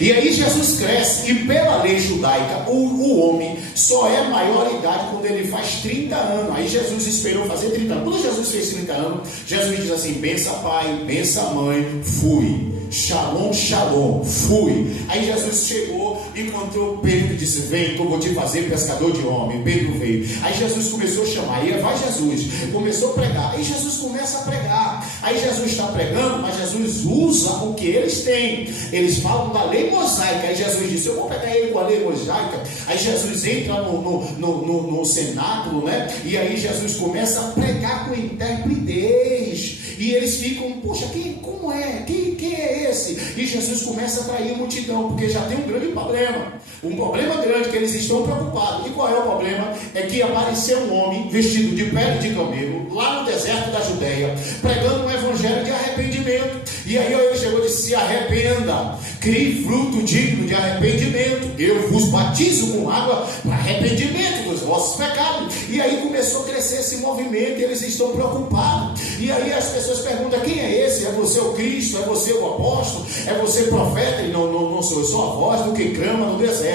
E aí Jesus cresce, e pela lei judaica, o homem só é maior idade quando ele faz 30 anos. Aí Jesus esperou fazer 30 anos. Quando Jesus fez 30 anos, Jesus diz assim: bença pai, bença mãe, fui. Shalom, shalom, fui. Aí Jesus chegou, encontrou Pedro e disse: vem que eu vou te fazer pescador de homem. Pedro veio. Aí Jesus começou a chamar, aí vai Jesus, começou a pregar. Aí Jesus começa a pregar. Aí Jesus está pregando, mas Jesus usa o que eles têm. Eles falam da lei mosaica. Aí Jesus disse: eu vou pegar ele com a lei mosaica. Aí Jesus entra no cenáculo, né? E aí Jesus começa a pregar com interpretez. E eles ficam: poxa, como é? Quem é esse? E Jesus começa a atrair a multidão, porque já tem um grande problema. Um problema grande que eles estão preocupados. E qual é o problema? É que apareceu um homem vestido de pele de camelo, lá no deserto da Judéia, pregando um evangelho de arrependimento. E aí ele chegou e disse: se arrependa, crie fruto digno de arrependimento. Eu vos batizo com água para arrependimento dos vossos pecados. E aí começou a crescer esse movimento, e eles estão preocupados. E aí as pessoas perguntam: quem é esse? É você o Cristo? É você o apóstolo? É você o profeta? Ele: não sou, eu sou a voz do que clama no deserto.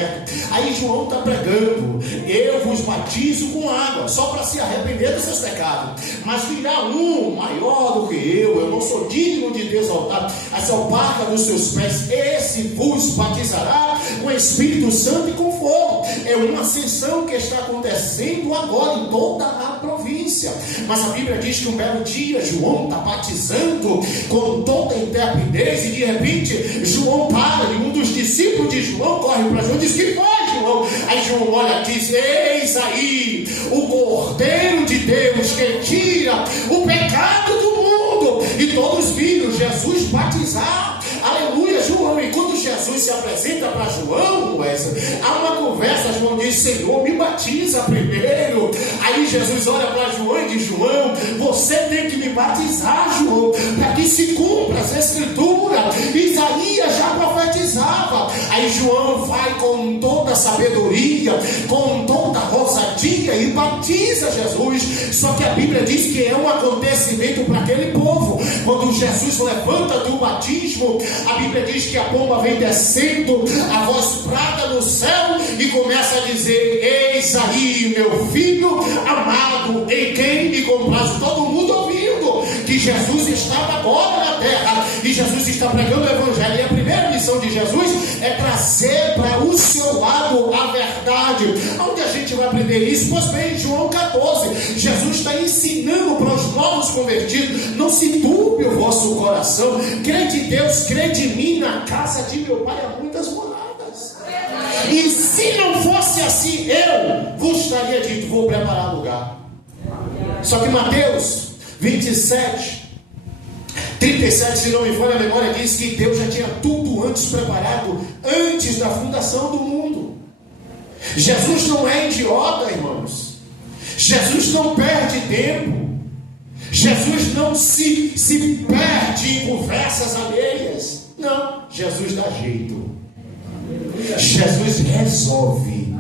Aí João está pregando: eu vos batizo com água, só para se arrepender dos seus pecados. Mas virá um maior do que eu não sou digno de desatar as alparcas dos seus pés. Esse vos batizará com Espírito Santo e com fogo. É uma ascensão que está acontecendo agora em toda a província. Mas a Bíblia diz que um belo dia João está batizando com toda a intrepidez, e de repente João para, e um dos discípulos de João corre para João e diz: que foi, João? Aí João olha aqui e diz: eis aí o Cordeiro de Deus que tira o pecado do mundo. E todos viram Jesus batizar. Aleluia, João. E quando Jesus se apresenta para João, há uma conversa. João diz: Senhor, me batiza primeiro. Aí Jesus olha para João e diz: João, você tem que me batizar, João, para que se cumpra as escrituras. Isaías já profetizava. Aí João vai com toda a sabedoria, com toda a ousadia, e batiza Jesus. Só que a Bíblia diz que é um acontecimento para aquele povo. Quando Jesus levanta do batismo, a Bíblia diz que a pomba vem descendo, a voz brada no céu, e começa a dizer: eis aí meu filho amado, em quem me comprazo. Todo mundo ouvindo que Jesus estava agora na terra, e Jesus está pregando o evangelho. E a primeira missão de Jesus é trazer para o seu lado a verdade. Onde a gente vai aprender isso? Pois bem, João 14, Jesus está ensinando para os novos convertidos: não se turbe o vosso coração, crede em Deus, crede em mim. Na casa de meu pai há muitas moradas. E se não fosse assim, eu vos estaria dito: vou preparar lugar. Só que Mateus 27, 37, se não me falha a memória, diz que Deus já tinha tudo antes preparado, antes da fundação do mundo. Jesus não é idiota, irmãos. Jesus não perde tempo. Jesus não se perde em conversas alheias. Não, Jesus dá jeito. Jesus resolve.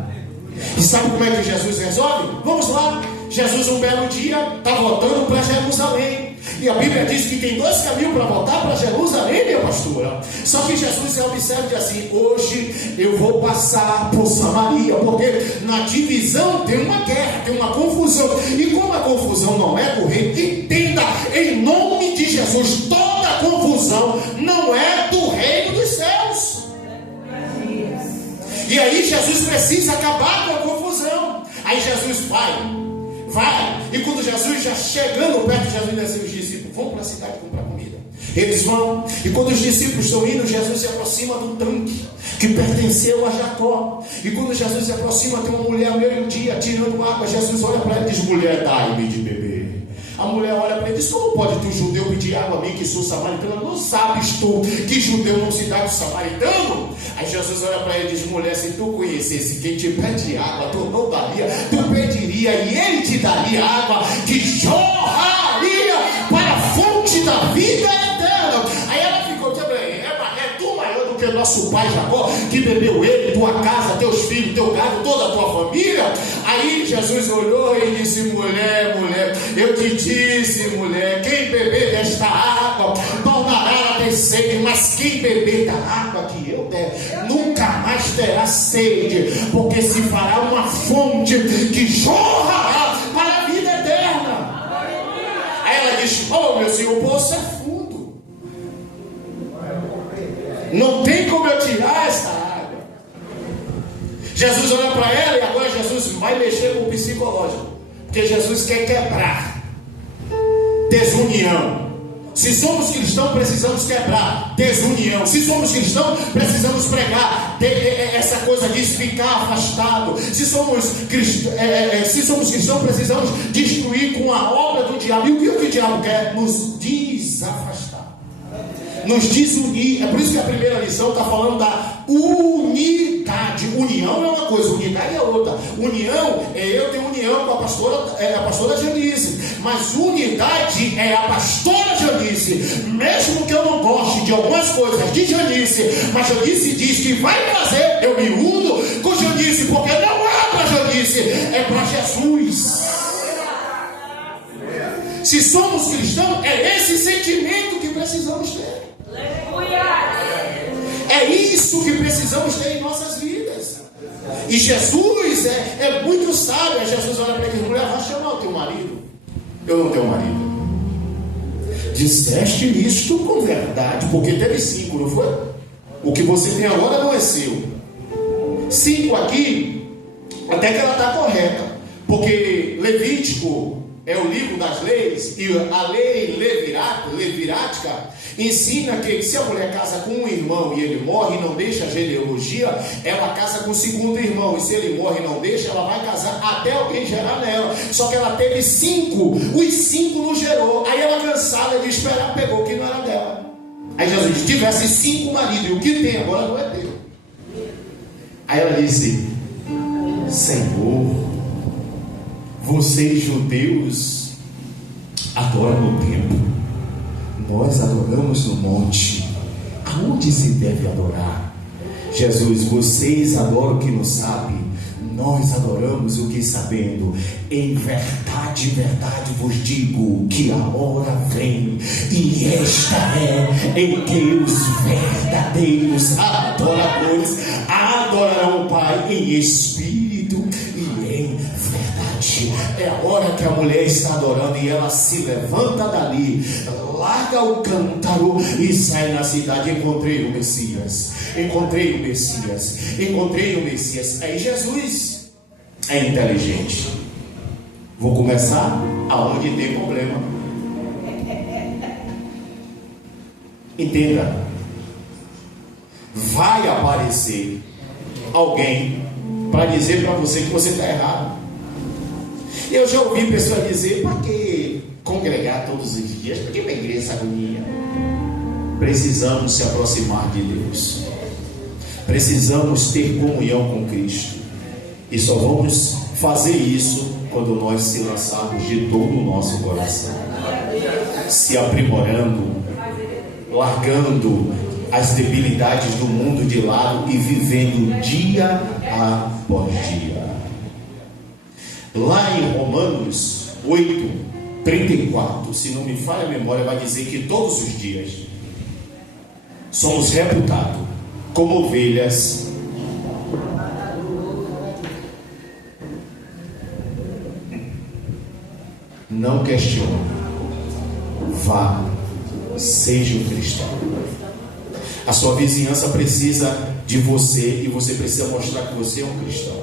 E sabe como é que Jesus resolve? Vamos lá. Jesus um belo dia está voltando para Jerusalém. E a Bíblia diz que tem 2 caminhos para voltar para Jerusalém, minha pastora. Só que Jesus se observa e diz assim: hoje eu vou passar por Samaria, porque na divisão tem uma guerra, tem uma confusão. E como a confusão não é do reino, entenda em nome de Jesus, toda confusão não é do reino dos céus. E aí Jesus precisa acabar com a confusão. Aí Jesus vai. E quando Jesus já chegando perto de Jesus, diz assim: os discípulos vão para a cidade comprar comida. Eles vão, e quando os discípulos estão indo, Jesus se aproxima do tanque que pertenceu a Jacó. E quando Jesus se aproxima, tem uma mulher ao meio-dia tirando água. Jesus olha para ela e diz: mulher, dai-me de beber. A mulher olha para ele e diz: como pode tu, judeu, pedir água a mim que sou samaritano? Não sabes tu que judeu não se dá com samaritano? Aí Jesus olha para ele e diz: mulher, se tu conhecesse quem te pede água, tu não daria, tu pediria e ele te daria água que jorraria para a fonte da vida eterna. Aí ela ficou dizendo: é tu maior do que o nosso pai Jacó, que bebeu ele, tua casa, teus filhos, teu gado, toda a tua família? Aí Jesus olhou e disse: mulher, eu te disse, mulher, quem beber desta água tornará a ter sede, mas quem beber da água que eu der nunca mais terá sede, porque se fará uma fonte que jorrará para a vida eterna. Aí ela diz: oh meu Senhor, o poço é fundo, não tem como eu tirar essa água. Jesus olha para ela e agora Jesus vai mexer com o psicológico, porque Jesus quer quebrar desunião. Se somos cristãos, precisamos quebrar desunião. Se somos cristãos, precisamos pregar essa coisa de ficar afastado. Se somos cristãos, precisamos destruir com a obra do diabo. E o que o diabo quer? Nos desafastar, nos desunir. É por isso que a primeira lição está falando da unidade. União é uma coisa, unidade é outra. União é eu ter união com a pastora Janice, mas unidade é a pastora Janice. Mesmo que eu não goste de algumas coisas de Janice, mas Janice diz que vai trazer, eu me uno com Janice, porque não é para Janice, é para Jesus. Se somos cristãos, é esse sentimento que precisamos ter. É isso que precisamos ter em nossas vidas. E Jesus é muito sábio. Jesus olha para ele e diz: mulher, vai chamar o teu marido. Eu não tenho marido. Disseste isto com verdade, porque teve 5, não foi? O que você tem agora não é seu. 5 aqui, até que ela está correta, porque Levítico é o livro das leis, e a lei levirática ensina que se a mulher casa com um irmão e ele morre e não deixa a genealogia, ela casa com o segundo irmão, e se ele morre e não deixa, ela vai casar até alguém gerar nela. Só que ela teve 5, os 5 não gerou. Aí ela, cansada de esperar, pegou o que não era dela. Aí Jesus disse: tivesse 5 maridos, e o que tem agora não é teu. Aí ela disse: Senhor, vocês judeus adoram no templo, nós adoramos no monte. Aonde se deve adorar? Jesus: vocês adoram o que não sabem, nós adoramos o que sabendo. Em verdade, verdade vos digo que a hora vem, e esta é, em que os verdadeiros adoradores adorarão o Pai em espírito e em verdade. É a hora que a mulher está adorando, e ela se levanta dali, larga o cântaro e sai na cidade. Encontrei o Messias. Aí Jesus é inteligente. Vou começar aonde tem problema. Entenda, vai aparecer alguém para dizer para você que você está errado. Eu já ouvi pessoas dizer: para que congregar todos os dias? Para que uma igreja essa agonia? Precisamos se aproximar de Deus. Precisamos ter comunhão com Cristo. E só vamos fazer isso quando nós se lançarmos de todo o nosso coração, se aprimorando, largando as debilidades do mundo de lado e vivendo dia após dia. Lá em Romanos 8:34, se não me falha a memória, vai dizer que todos os dias somos reputados como ovelhas não questione, vá, seja um cristão. A sua vizinhança precisa de você e você precisa mostrar que você é um cristão.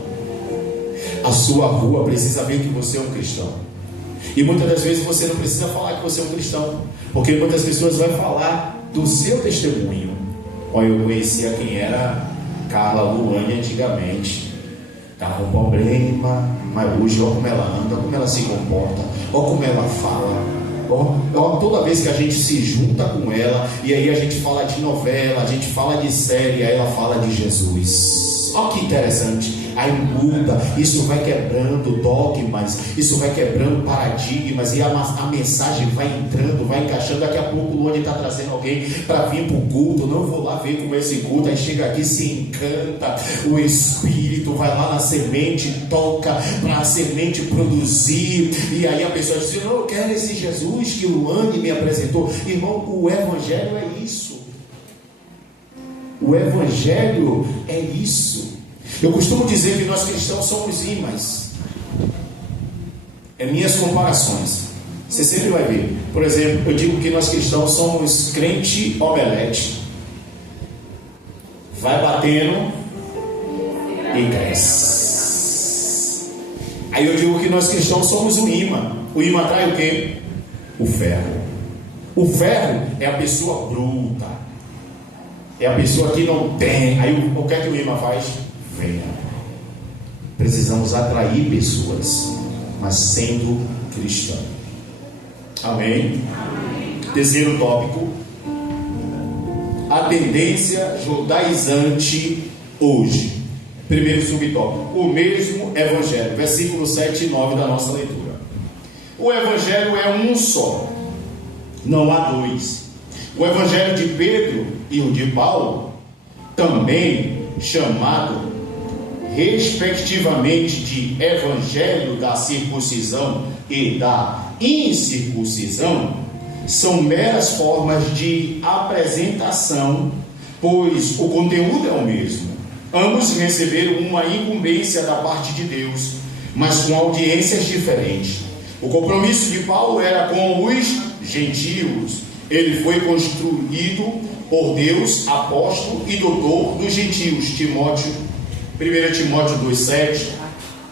A sua rua precisa ver que você é um cristão. E muitas das vezes você não precisa falar que você é um cristão, porque muitas pessoas vão falar do seu testemunho. Olha, eu conhecia quem era Carla Luane antigamente. Estava um problema, mas hoje olha como ela anda, olha como ela se comporta, olha como ela fala. Olha, toda vez que a gente se junta com ela, e aí a gente fala de novela, a gente fala de série, aí ela fala de Jesus. Olha que interessante. Aí muda, isso vai quebrando dogmas, isso vai quebrando paradigmas, e a mensagem vai entrando, vai encaixando. Daqui a pouco o Luane está trazendo alguém para vir para o culto. Não vou lá ver como é esse culto. Aí chega aqui, se encanta, o Espírito vai lá na semente, toca para a semente produzir, e aí a pessoa diz: não, eu quero esse Jesus que o Luane me apresentou. Irmão, o Evangelho é isso. O Evangelho é isso. Eu costumo dizer que nós cristãos somos ímãs. É minhas comparações. Você sempre vai ver. Por exemplo, eu digo que nós cristãos somos crente omelete. Vai batendo e cresce. Aí eu digo que nós cristãos somos um imã. O imã atrai o quê? O ferro. O ferro é a pessoa bruta. É a pessoa que não tem. Aí o que é que o imã faz? Venha. Precisamos atrair pessoas, mas sendo cristão. Amém? Amém. Terceiro tópico: a tendência judaizante hoje. Primeiro subtópico: o mesmo Evangelho. Versículo 7 e 9 da nossa leitura. O Evangelho é um só, não há dois. O Evangelho de Pedro e o de Paulo, também chamado respectivamente de Evangelho da circuncisão e da incircuncisão, são meras formas de apresentação, pois o conteúdo é o mesmo. Ambos receberam uma incumbência da parte de Deus, mas com audiências diferentes. O compromisso de Paulo era com os gentios. Ele foi construído por Deus, apóstolo e doutor dos gentios. 1 Timóteo 2,7,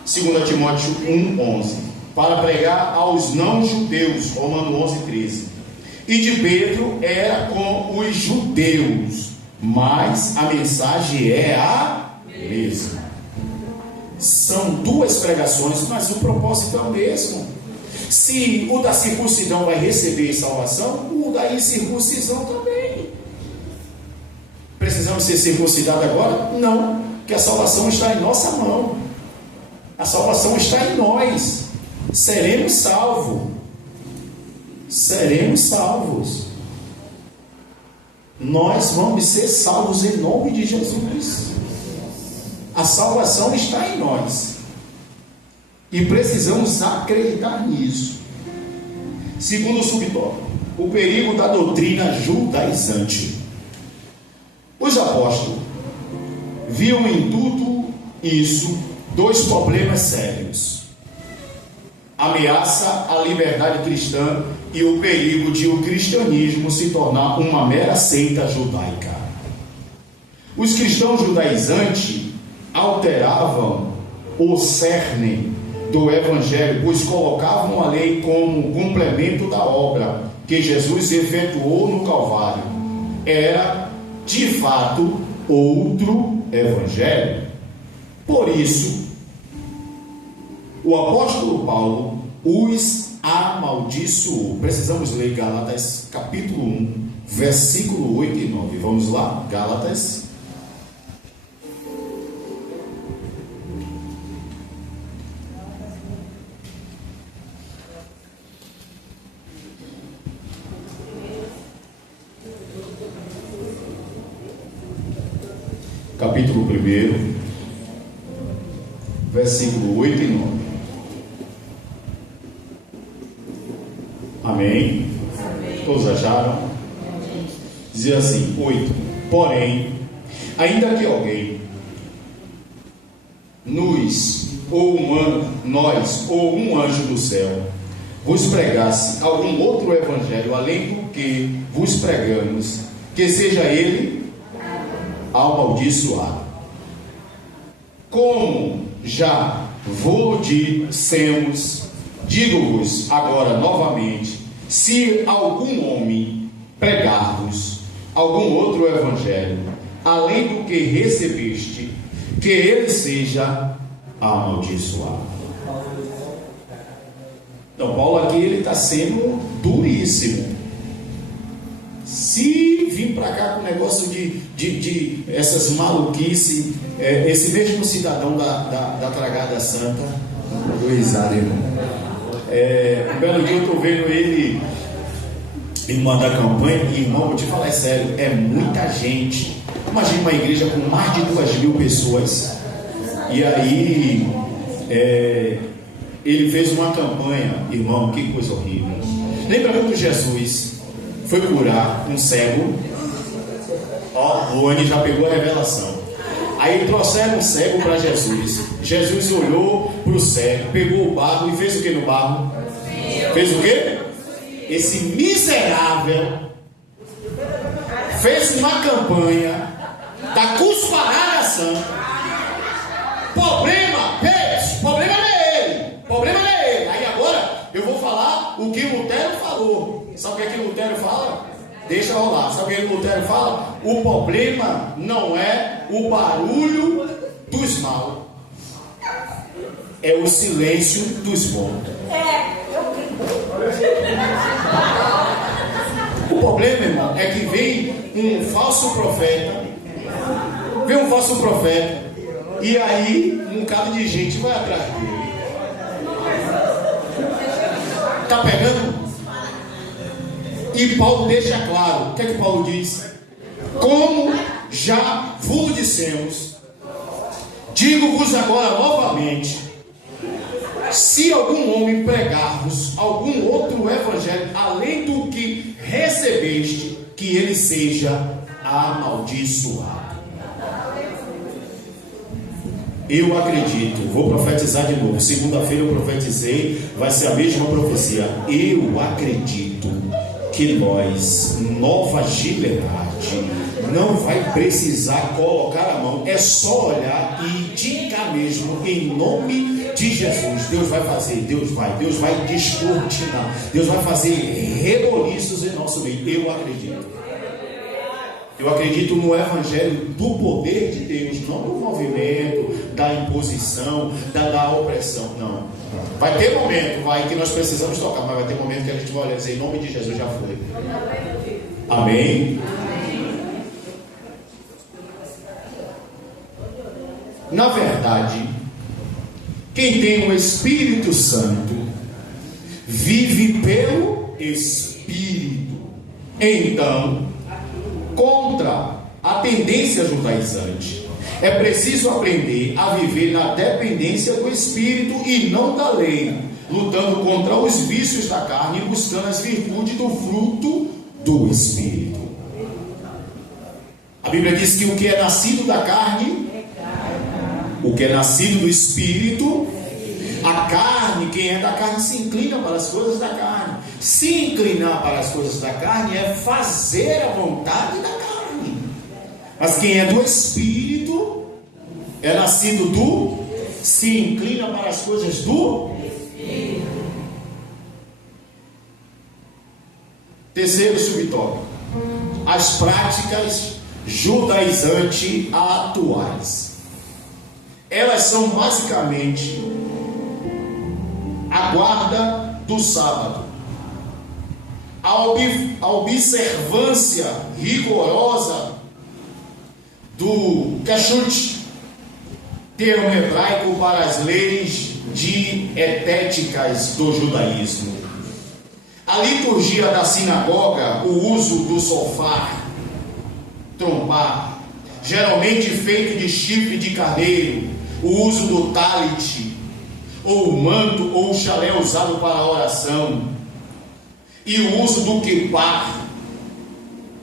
2 Timóteo 1,11, para pregar aos não-judeus, Romanos 11,13. E de Pedro era com os judeus, mas a mensagem é a mesma. São duas pregações, mas o propósito é o mesmo. Se o da circuncisão vai receber salvação, o da incircuncisão também. Precisamos ser circuncidados agora? Não. Que a salvação está em nossa mão. A salvação está em nós. Seremos salvos. Seremos salvos. Nós vamos ser salvos em nome de Jesus. A salvação está em nós. E precisamos acreditar nisso. Segundo subtópico: o perigo da doutrina judaizante. Os apóstolos viam em tudo isso dois problemas sérios: ameaça à liberdade cristã e o perigo de o cristianismo se tornar uma mera seita judaica. Os cristãos judaizantes alteravam o cerne do Evangelho, pois colocavam a lei como complemento da obra que Jesus efetuou no Calvário. Era, de fato, outro Evangelho. Por isso, o apóstolo Paulo os amaldiçoou. Precisamos ler Gálatas capítulo 1, versículo 8 e 9. Vamos lá? Gálatas. capítulo 1, versículo 8 e 9. Amém? Todos acharam? Dizia assim, 8. Porém, ainda que alguém nós ou um anjo do céu vos pregasse algum outro evangelho além do que vos pregamos, que seja ele amaldiçoado. Como já vos dissemos, digo-vos agora novamente: se algum homem pregar-vos algum outro evangelho além do que recebeste, que ele seja amaldiçoado. Então Paulo aqui ele está sendo duríssimo. Se vir para cá com o negócio de essas maluquices, esse mesmo cidadão da Tragada Santa, irmão. Um belo dia eu estou vendo ele em uma da campanha, e irmão, vou te falar, é sério, é muita gente. Imagina uma igreja com mais de 2.000 pessoas. E aí ele fez uma campanha, irmão, que coisa horrível. Lembra quando Jesus foi curar um cego? Ó, o Ani já pegou a revelação. Aí trouxeram um cego para Jesus. Jesus olhou para o cego, pegou o barro e fez o que no barro? Fez o que? Esse miserável fez uma campanha da cusparada santa. Problema não é ele. Aí agora eu vou falar o que Lutero falou. Sabe o que Lutero fala? Deixa rolar. Sabe o que Lutero fala? O problema não é o barulho dos maus, é o silêncio dos bons. O problema, irmão, é que vem um falso profeta. E aí um bocado de gente vai atrás dele. Tá pegando? E Paulo deixa claro. O que é que Paulo diz? Como já vos dissemos, digo-vos agora novamente: se algum homem pregar-vos algum outro evangelho além do que recebeste, que ele seja amaldiçoado. Eu acredito, vou profetizar de novo. Segunda-feira eu profetizei, vai ser a mesma profecia. Eu acredito que nós, Nova Gileade, não vai precisar colocar a mão, é só olhar e indicar mesmo, em nome de Jesus. Deus vai fazer, Deus vai descortinar, Deus vai fazer reboliços em nosso meio. Eu acredito no evangelho do poder de Deus, não do movimento, da imposição, da opressão, não. Vai ter momento, que nós precisamos tocar, mas vai ter momento que a gente vai olhar e dizer, em nome de Jesus, já foi. Amém? Na verdade, quem tem o Espírito Santo vive pelo Espírito. Então, contra a tendência judaizante, é preciso aprender a viver na dependência do Espírito e não da lei, lutando contra os vícios da carne e buscando as virtudes do fruto do Espírito. A Bíblia diz que o que é nascido da carne, o que é nascido do Espírito, a carne, quem é da carne se inclina para as coisas da carne. Se inclinar para as coisas da carne é fazer a vontade da carne. Mas quem é do Espírito, é nascido do, se inclina para as coisas do Espírito. Terceiro subtópico: as práticas judaizantes atuais. Elas são basicamente a guarda do sábado, a observância rigorosa do kashrut, termo hebraico para as leis dietéticas do judaísmo, a liturgia da sinagoga, o uso do sofá, trompar, geralmente feito de chifre de carneiro, o uso do talit, ou o manto ou o chalé usado para a oração, e o uso do kippah,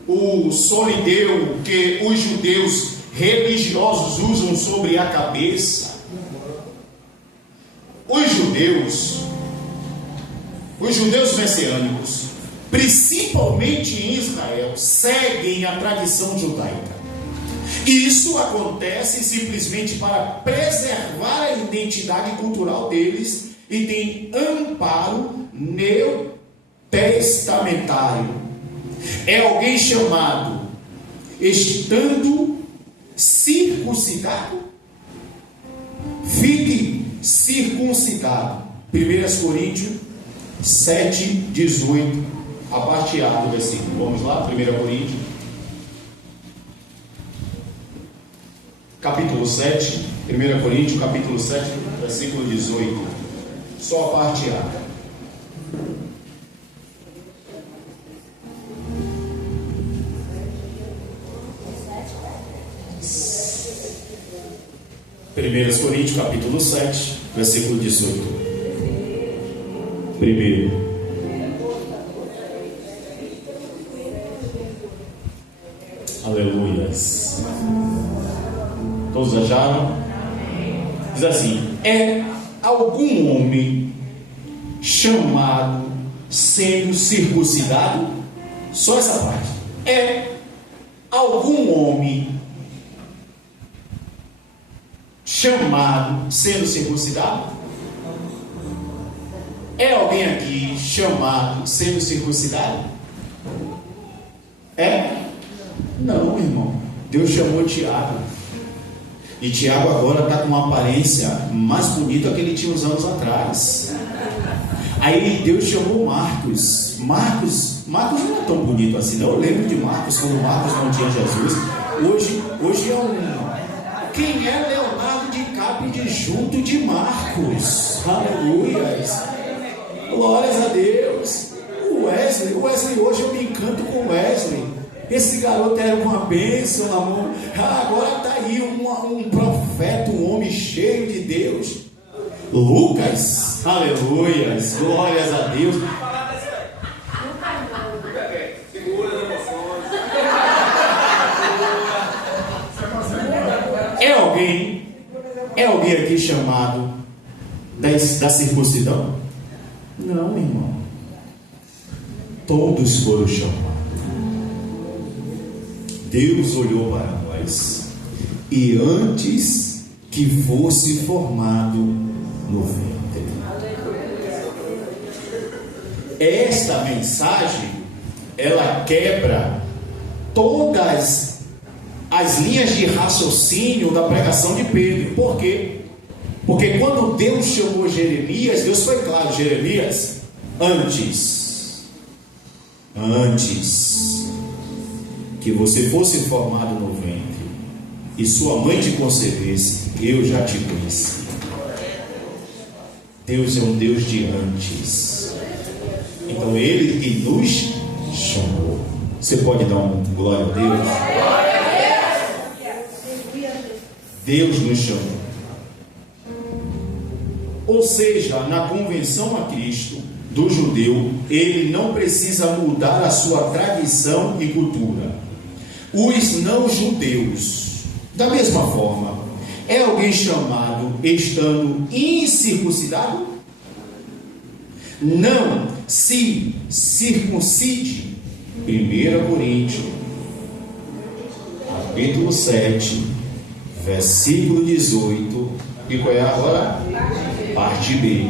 o solideu que os judeus religiosos usam sobre a cabeça. Os judeus messiânicos, principalmente em Israel, seguem a tradição judaica. E isso acontece simplesmente para preservar a identidade cultural deles e tem amparo neotestamentário. É alguém chamado estando circuncidado, fique circuncidado. 1 Coríntios 7, 18, a parte A do versículo. Vamos lá, 1 Coríntios capítulo 7, 1 Coríntios capítulo 7, versículo 18, só a parte A. Primeiras Coríntios capítulo 7, versículo 18. Primeiro. Aleluias. Todos acharam? Diz assim: é algum homem chamado sendo circuncidado? Só essa parte. É algum homem chamado sendo circuncidado? É alguém aqui chamado sendo circuncidado? É? Não, irmão. Deus chamou Tiago. E Tiago agora está com uma aparência mais bonita que ele tinha uns anos atrás. Aí Deus chamou Marcos. Marcos não é tão bonito assim, não. Eu lembro de Marcos quando Marcos não tinha Jesus. Hoje é um... Quem é Leonardo DiCaprio de junto de Marcos? Aleluias. Glórias a Deus. O Wesley, hoje eu me encanto com o Wesley. Esse garoto era uma bênção, amor. Agora está aí um profeta, um homem cheio de Deus. Lucas, aleluias, glórias a Deus. É alguém aqui chamado da circuncidão? Não, irmão. Todos foram chamados. Deus olhou para nós e antes que fosse formado no ventre. Esta mensagem, ela quebra todas as linhas de raciocínio da pregação de Pedro. Por quê? Porque quando Deus chamou Jeremias, Deus foi claro: Jeremias, antes que você fosse formado no ventre e sua mãe te concebesse, eu já te conheci. Deus é um Deus de antes. Então Ele que nos chamou. Você pode dar um glória a Deus? Deus nos chamou. Ou seja, na convenção a Cristo do judeu, ele não precisa mudar a sua tradição e cultura. Os não judeus, da mesma forma, é alguém chamado estando incircuncidado? Não se circuncide. 1 Coríntios capítulo 7, versículo 18. E qual é agora? Parte B.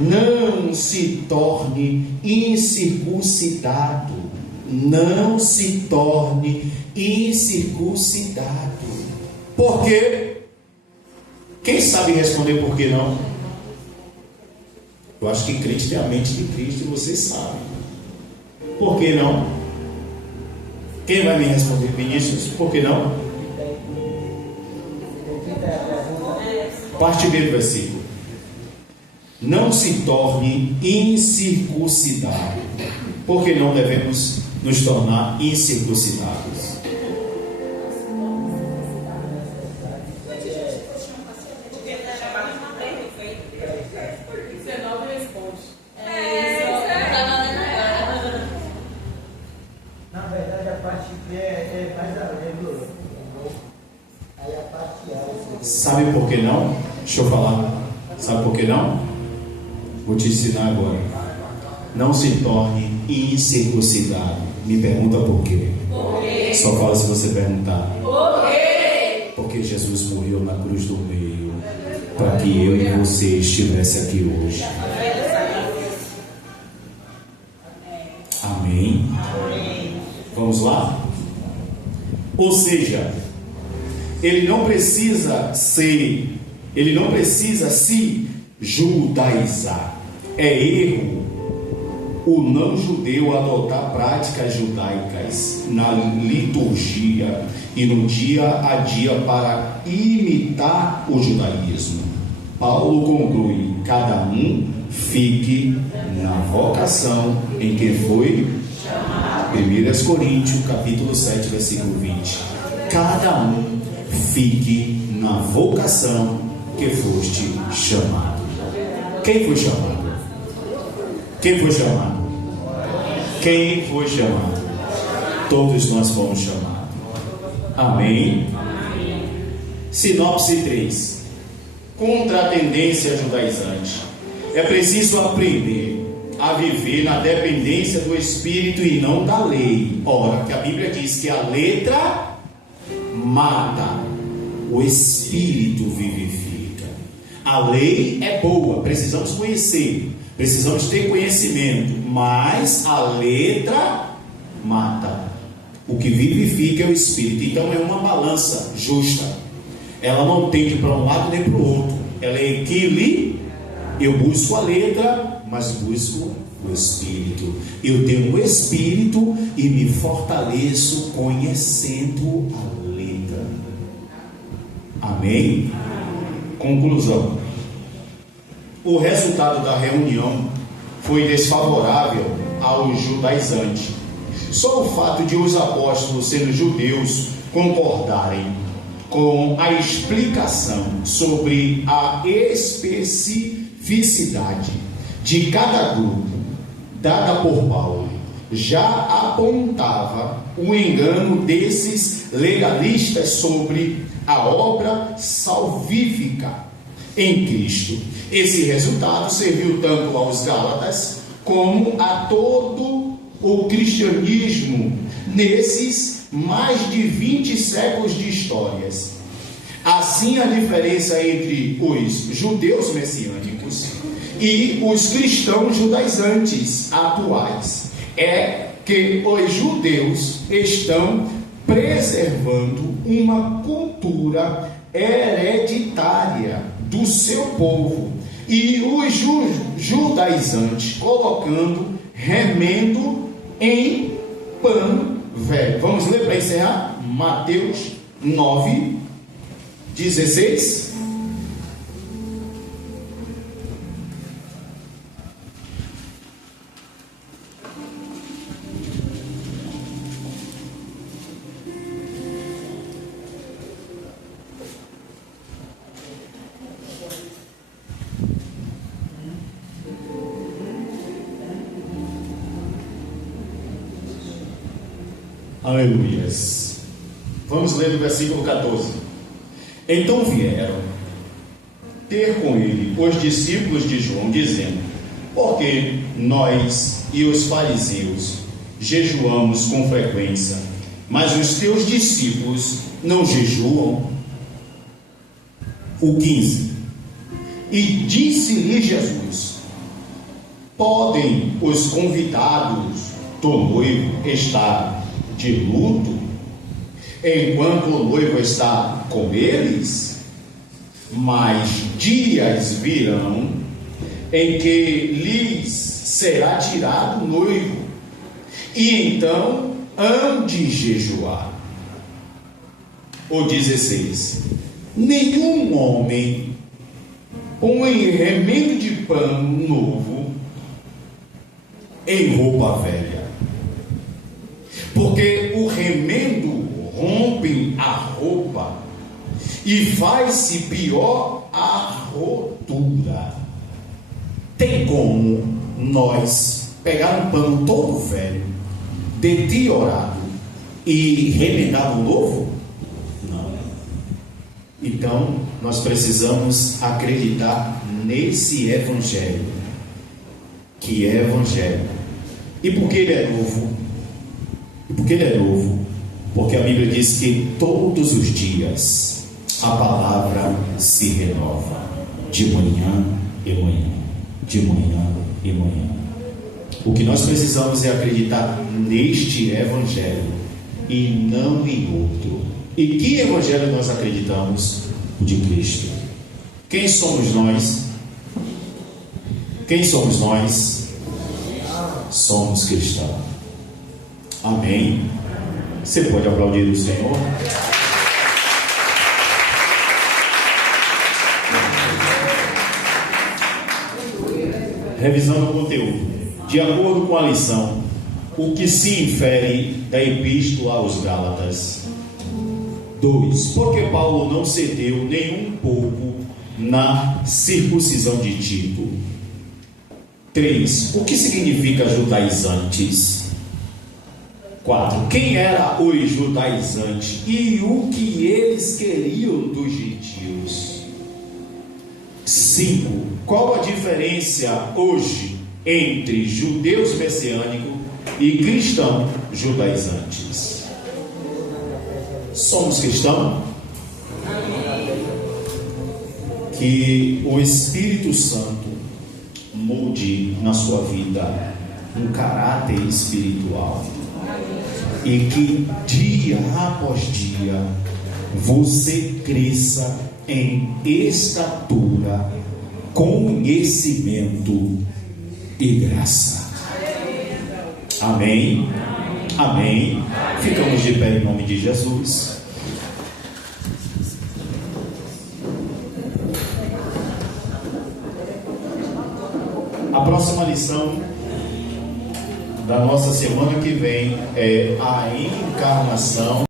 Não se torne incircuncidado. Não se torne incircuncidado. Por quê? Quem sabe responder por que não? Eu acho que crente tem a mente de Cristo e vocês sabem. Por que não? Quem vai me responder? Vinícius, por que não? Parte B do versículo. Não se torne incircuncidado. Por que não devemos nos tornar incircuncidados? Sabe por que não? Deixa eu falar. Sabe por que não? Vou te ensinar agora. Não se torne incircuncidado. Me pergunta por quê. Por quê? Só fala se você perguntar. Por quê? Porque Jesus morreu na cruz do meio para que eu e você estivesse aqui hoje. Amém? Vamos lá? Ou seja, ele não precisa se judaizar. É erro o não judeu adotar práticas judaicas na liturgia e no dia a dia para imitar o judaísmo. Paulo conclui: cada um fique na vocação em que foi chamado. 1 Coríntios capítulo 7, versículo 20. Cada um fique na vocação que foste chamado. Quem foi chamado? Quem foi chamado? Quem foi chamado? Todos nós fomos chamados. Amém? Sinopse 3. Contra a tendência judaizante. É preciso aprender a viver na dependência do Espírito e não da lei. Ora, que a Bíblia diz que a letra mata, o Espírito vivifica. A lei é boa, precisamos conhecer, precisamos ter conhecimento, mas a letra mata. O que vivifica é o Espírito. Então é uma balança justa. Ela não tende para um lado nem para o outro. Ela é equilíbrio. Eu busco a letra, mas busco o Espírito. Eu tenho o Espírito e me fortaleço conhecendo a letra. Amém? Conclusão. O resultado da reunião foi desfavorável aos judaizantes. Só o fato de os apóstolos, sendo judeus, concordarem com a explicação sobre a especificidade de cada grupo dada por Paulo já apontava o engano desses legalistas sobre a obra salvífica em Cristo. Esse resultado serviu tanto aos Gálatas como a todo o cristianismo nesses mais de 20 séculos de histórias. Assim, a diferença entre os judeus messiânicos e os cristãos judaizantes atuais é que os judeus estão preservando uma cultura hereditária do seu povo e os judaizantes colocando remendo em pano velho. Vamos ler para encerrar? Mateus 9, 16. Aleluias. Vamos ler do versículo 14. Então vieram ter com ele os discípulos de João, dizendo: porque nós e os fariseus jejuamos com frequência, mas os teus discípulos não jejuam? O 15. E disse-lhe Jesus: podem os convidados do noivo estar de luto enquanto o noivo está com eles? Mas dias virão em que lhes será tirado o noivo, e então hão de jejuar. O 16. Nenhum homem põe remendo de pano novo em roupa velha, porque o remendo rompe a roupa e faz-se pior a rotura. Tem como nós pegar um pano todo velho, deteriorado, e remendar um novo? Não. Então, nós precisamos acreditar nesse Evangelho, que é Evangelho. E por que ele é novo? Porque ele é novo? Porque a Bíblia diz que todos os dias a palavra se renova, de manhã e manhã, de manhã e manhã. O que nós precisamos é acreditar neste Evangelho e não em outro. E que Evangelho nós acreditamos? O de Cristo. Quem somos nós? Quem somos nós? Somos cristãos. Amém? Você pode aplaudir o Senhor? Revisando o conteúdo. De acordo com a lição, o que se infere da Epístola aos Gálatas? 2. Porque Paulo não cedeu nem um pouco na circuncisão de Tito. 3. O que significa judaizantes? 4. Quem eram os judaizantes e o que eles queriam dos gentios? 5. Qual a diferença hoje entre judeus messiânicos e cristãos judaizantes? Somos cristãos? Que o Espírito Santo mude na sua vida um caráter espiritual e que dia após dia você cresça em estatura, conhecimento e graça. Amém? Amém. Ficamos de pé em nome de Jesus. A próxima lição da nossa semana que vem é a encarnação